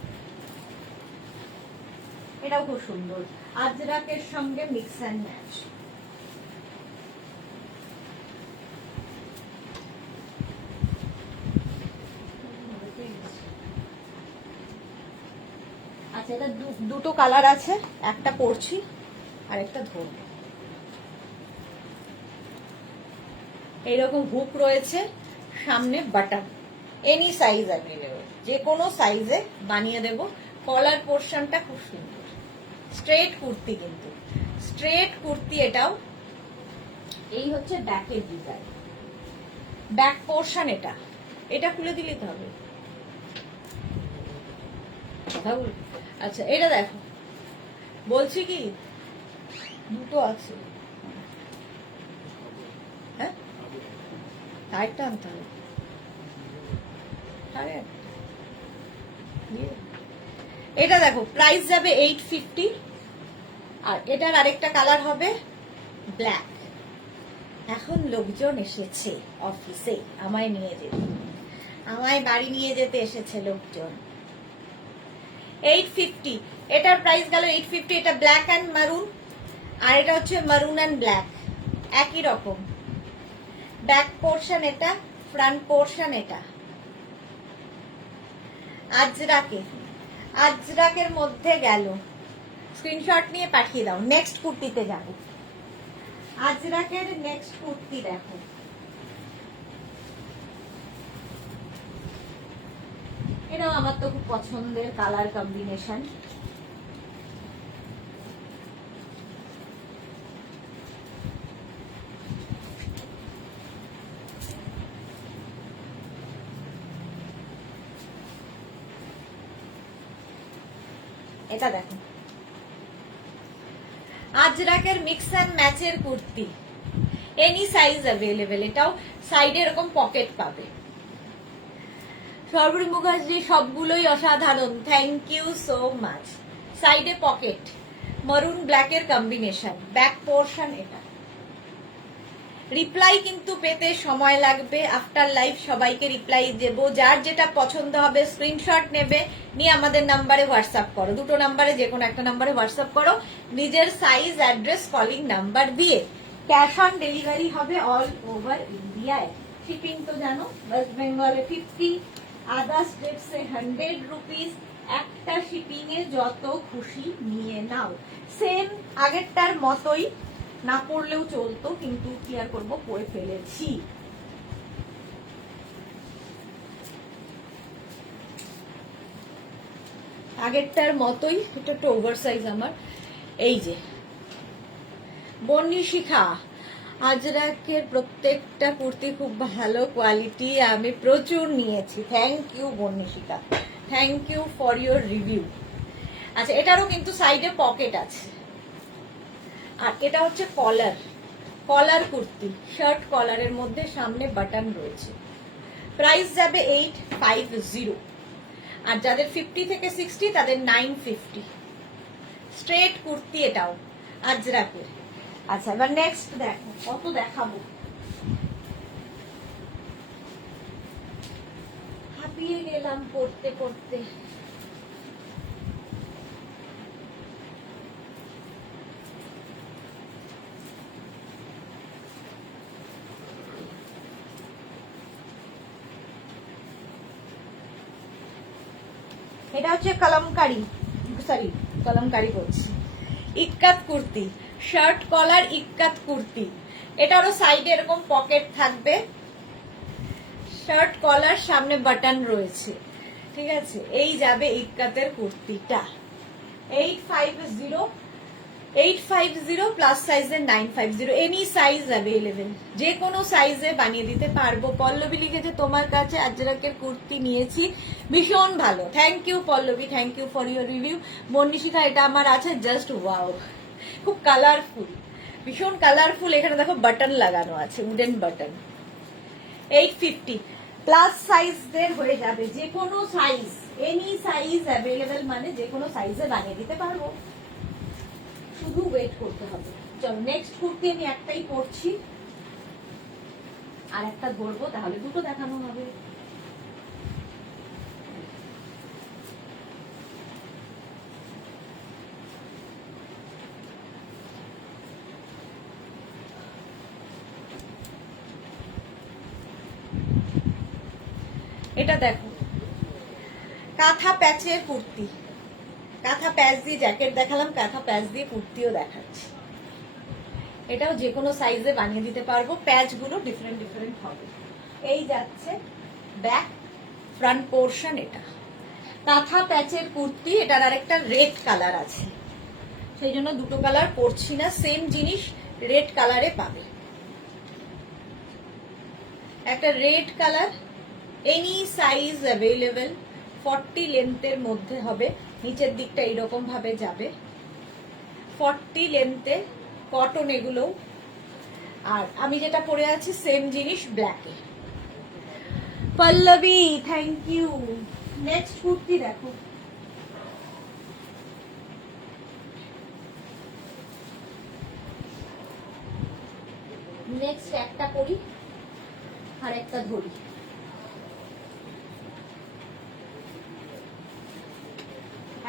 এটাও খুব সুন্দর, আজরাকের সঙ্গে মিক্স অ্যান্ড ম্যাচ। আচ্ছা, এটা দুটো কালার আছে, একটা পরছি আর একটা ধরবো। এইরকম হুক রয়েছে, সামনে বাটন, এনি সাইজ অ্যাভেলেবল, যে কোনো সাইজে বানিয়ে দেব। কলার পোর্শনটা খুব সুন্দর, স্ট্রেট কুর্তি, কিন্তু স্ট্রেট কুর্তি এটাও। এই হচ্ছে ব্যাকের ডিজাইন, ব্যাক পোর্শন, এটা খুলে দিলে তো হবে, কথা বল। আচ্ছা, এটা দেখো, বলছি কি দুটো আছে, হ্যাঁ আরেকটা আনতে হবে, এটা দেখো, প্রাইস যাবে 850, আর এটার আরেকটা কালার হবে ব্ল্যাক। এখন লোকজন এসেছে অফিসে আমায় নিয়ে যেতে, আমায় বাড়ি নিয়ে যেতে এসেছে লোকজন। 850, এটার প্রাইস গেল 850। এটা ব্ল্যাক অ্যান্ড মারুন, আর এটা হচ্ছে মারুন অ্যান্ড ব্ল্যাক, একই রকম। ব্যাক পোর্শন এটা, ফ্রন্ট পোর্শন এটা। আজরাকের মধ্যে গেল, স্ক্রিনশট নিয়ে পাঠিয়ে দাও। নেক্সট কুর্তিতে যাব, আজরাকের নেক্সট কুর্তি দেখো, এটাও আমার তো খুব পছন্দের কালার কম্বিনেশন। এটা দেখো, আজরাকের মিক্স অ্যান্ড ম্যাচের কুর্তি, এনি সাইজ অ্যাভেলেবেল। এটাও সাইডে এরকম পকেট পাবে। সর্বরী মুখার্জি, সবগুলোই অসাধারণ, থ্যাংক ইউ সো মাচ। সাইডে পকেট, মারুন ব্ল্যাকের কম্বিনেশন, ব্যাক পোর্শন এটা। রিপ্লাই কিন্তু পেতে সময় লাগবে, আফটার লাইভ সবাইকে রিপ্লাই দেবো। যার যেটা পছন্দ হবে স্ক্রিনশট নেবে, নিয়ে আমাদের নাম্বারে হোয়াটসঅ্যাপ করো, দুটো নাম্বারে যে কোনো একটা নাম্বারে হোয়াটসঅ্যাপ করো নিজের সাইজ, অ্যাড্রেস, কলিং নাম্বার দিয়ে। ক্যাশ অন ডেলিভারি হবে অল ওভার ইন্ডিয়ায়। শিপিং তো জানো, ওয়েস্ট বেঙ্গলে 50, আদার স্টেটসে 100 রুপিস। একটা শিপিং এ যত খুশি নিয়ে নাও। সেম আগেরটার মতোই, না পড়লেও চলতো, কিন্তু ক্লিয়ার করবো, পড়ে ফেলেছি। আগেরটার মতোই, এটা একটু ওভার সাইজ আমার। এই যে বন্নি শিখা, আজরাকের প্রত্যেকটা কুর্তি খুব ভালো কোয়ালিটি, আমি প্রচুর নিয়েছি। Thank you Bonni Shikha, thank you for your review. আচ্ছা, এটারও কিন্তু সাইডে পকেট আছে। আর এটা হচ্ছে কলার, কলার কুর্তি, শার্ট কলারের মধ্যে সামনে বাটন রয়েছে। প্রাইস যাবে 850। আর যাদের 50 থেকে 60 তাদের 950। স্ট্রেট কুর্তি এটাও আজরাকের। আচ্ছা, এবার নেক্সট দেখো, কত দেখাবো, হাঁপিয়ে গেলাম পড়তে পড়তে। এটা হচ্ছে কলমকারি, সরি কলমকারি বলছি, ইক্কাত কুর্তি, শার্ট কলার ইক্কাত কুর্তি। এটারও সাইডে এরকম পকেট থাকবে, শার্ট কলার সামনে বাটন রয়েছে, ঠিক আছে। এই যাবে ইক্কাতের কুর্তিটা 850, 850 প্লাস সাইজের 950। এনি সাইজ অ্যাভেলেবেল, যে কোনো সাইজে বানিয়ে দিতে পারবো। পল্লবী লিখেছে তোমার কাছে আজরাকের কুর্তি নিয়েছি, ভীষণ ভালো। Thank you Pallavi, thank you for your review. Bonnishikha, এটা আমার আছে, জাস্ট ওয়াও, খুব কালারফুল, ভীষণ কালারফুল। এখানে দেখো বাটন লাগানো আছে, উডেন বাটন। 850 প্লাস সাইজদের হয়ে যাবে, যে কোনো সাইজ, এনি সাইজ অ্যাভেলেবেল, মানে যে কোনো সাইজে বানিয়ে দিতে পারবো, শুধু ওয়েট করতে হবে। চলো নেক্সট কুর্তি আমি একটাই পরছি, আর একটা ধরবো, তাহলে দুটো দেখানো হবে। এটা দেখো, কাঁথা প্যাচের কুর্তি, কাঁথা প্যাচ দিয়ে জ্যাকেট দেখালাম, কাঁথা প্যাচ দিয়ে কুর্তিও দেখাচ্ছি। এটাও যে কোনো সাইজে বানিয়ে দিতে পারবো, প্যাচ গুলো ডিফারেন্ট ডিফারেন্ট হবে। এই যাচ্ছে ব্যাক, ফ্রন্ট পোর্শন। এটা কাঁথা প্যাচের কুর্তি, এটার আরেকটা রেড কালার আছে, সেই জন্য দুটো কালার পরছি না, সেম জিনিস রেড কালারে পাবে। একটা red colour, any size available, 40 লেন্থের মধ্যে হবে। নিচের দিকটা এইরকম ভাবে যাবে, 40 লেন্থে, কটন এগুলো। আর আমি যেটা পরে আছি সেম জিনিস ব্ল্যাকে। Pallavi, thank you. Next kurti দেখো, নেক্সট একটা করি আর একটা ধরি।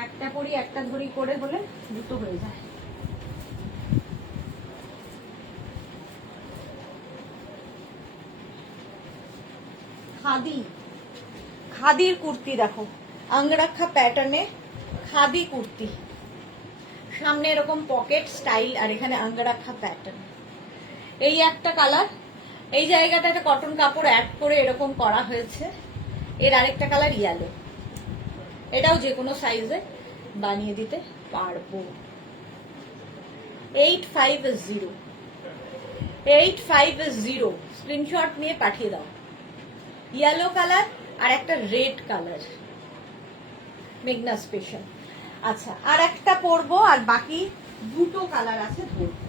একটা করি একটা ধরি করে বলে দুটো হয়ে যায়। খাদি, খাদির কুর্তি দেখো, আঙ্গরাক্ষা প্যাটার্নে খাদি কুর্তি, সামনে এরকম পকেট স্টাইল, আর এখানে আঙ্গরাক্ষা প্যাটার্ন। এই একটা কালার, এই জায়গাটা একটা কটন কাপড় অ্যাড করে এরকম করা হয়েছে। এর আরেকটা কালার ইয়েলো, এটাও যে কোনো সাইজে বানিয়ে দিতে পারবো। 850, 850, স্ক্রিনশট নিয়ে পাঠিয়ে দাও। ইয়েলো কালার আর একটা রেড কালার, মেঘনা স্পেশাল। আচ্ছা, আর একটা পরবো, আর বাকি দুটো কালার আছে পরবো,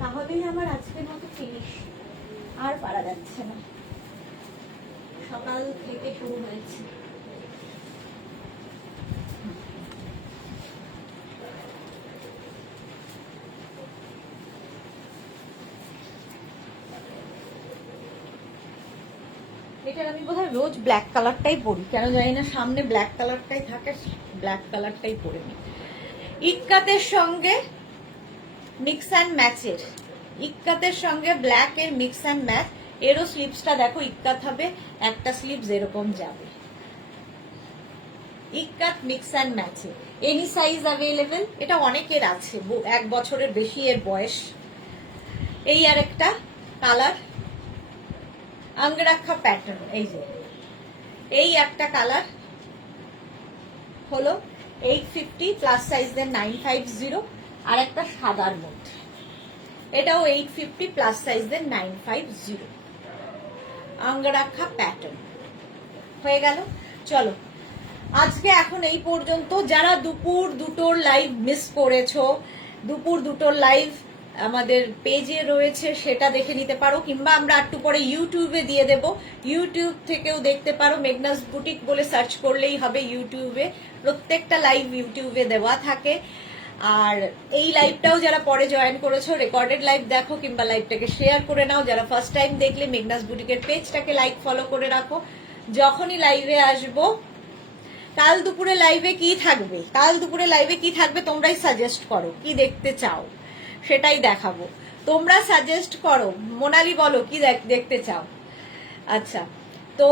তাহলেই আমার আজকের মতো ফিনিশ। আর পারা যাচ্ছে না, সকাল থেকে শুরু হয়েছে। এটার আমি বোধহয় রোজ ব্ল্যাক কালারটাই পরি, কেন জানি না, সামনে ব্ল্যাক কালারটাই থাকে, ব্ল্যাক কালারটাই পরে নি। ইক্কাতের সঙ্গে মিক্স অ্যান্ড ম্যাচের, ইক্কাতের সঙ্গে ব্ল্যাক এর মিক্স অ্যান্ড ম্যাচ। এরও স্লিপসটা দেখো, ইক্কাত হবে, একটা স্লিপস এরকম যাবে, ইক্কাত মিক্স অ্যান্ড ম্যাচে। এনি সাইজ অ্যাভেলেবেল, এটা অনেকের আছে, 1 বছরের বেশি এর বয়স। এই আর একটা কালার, আঙ্গরাক্ষা প্যাটার্ন, এই যে এই একটা কালার হলো 850 প্লাস সাইজের 950, আর একটা সাদার মধ্যে, এটাও 850 প্লাস সাইজের 950, আঙ্গরাক্ষা প্যাটার্ন হয়ে গেল। চলো আজকে এখন এই পর্যন্ত। যারা দুপুর 2টোর লাইভ মিস করেছো, দুপুর 2টোর লাইভ আমাদের পেজে রয়েছে, সেটা দেখে নিতে পারো, কিংবা আমরা একটু পরে ইউটিউবে দিয়ে দেব, ইউটিউব থেকেও দেখতে পারো। মেঘনাস বুটিক বলে সার্চ করলেই হবে ইউটিউবে, প্রত্যেকটা লাইভ ইউটিউবে দেওয়া থাকে। আর এই লাইভটাও যারা পরে জয়েন করেছো, রেকর্ডেড লাইভ দেখো, কিংবা লাইভটাকে শেয়ার করে নাও। যারা ফার্স্ট টাইম দেখলে মেঘনাস বুটিকের পেজটাকে লাইক ফলো করে রাখো। যখনই লাইভে আসবো, কাল দুপুরে লাইভে কি থাকবে, কাল দুপুরে লাইভে কি থাকবে তোমরাই সাজেস্ট করো, কি দেখতে চাও সেটাই দেখাবো। তোমরা সাজেস্ট করো, মোনালি বলো কি দেখতে চাও। আচ্ছা, তো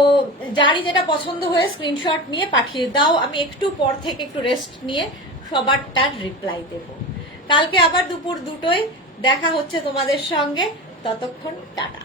যারই যেটা পছন্দ হয়ে স্ক্রিনশট নিয়ে পাঠিয়ে দাও, আমি একটু পর থেকে একটু রেস্ট নিয়ে সবারটার রিপ্লাই দেব। কালকে আবার দুপুর 2টোয় দেখা হচ্ছে তোমাদের সঙ্গে, ততক্ষণ টাটা।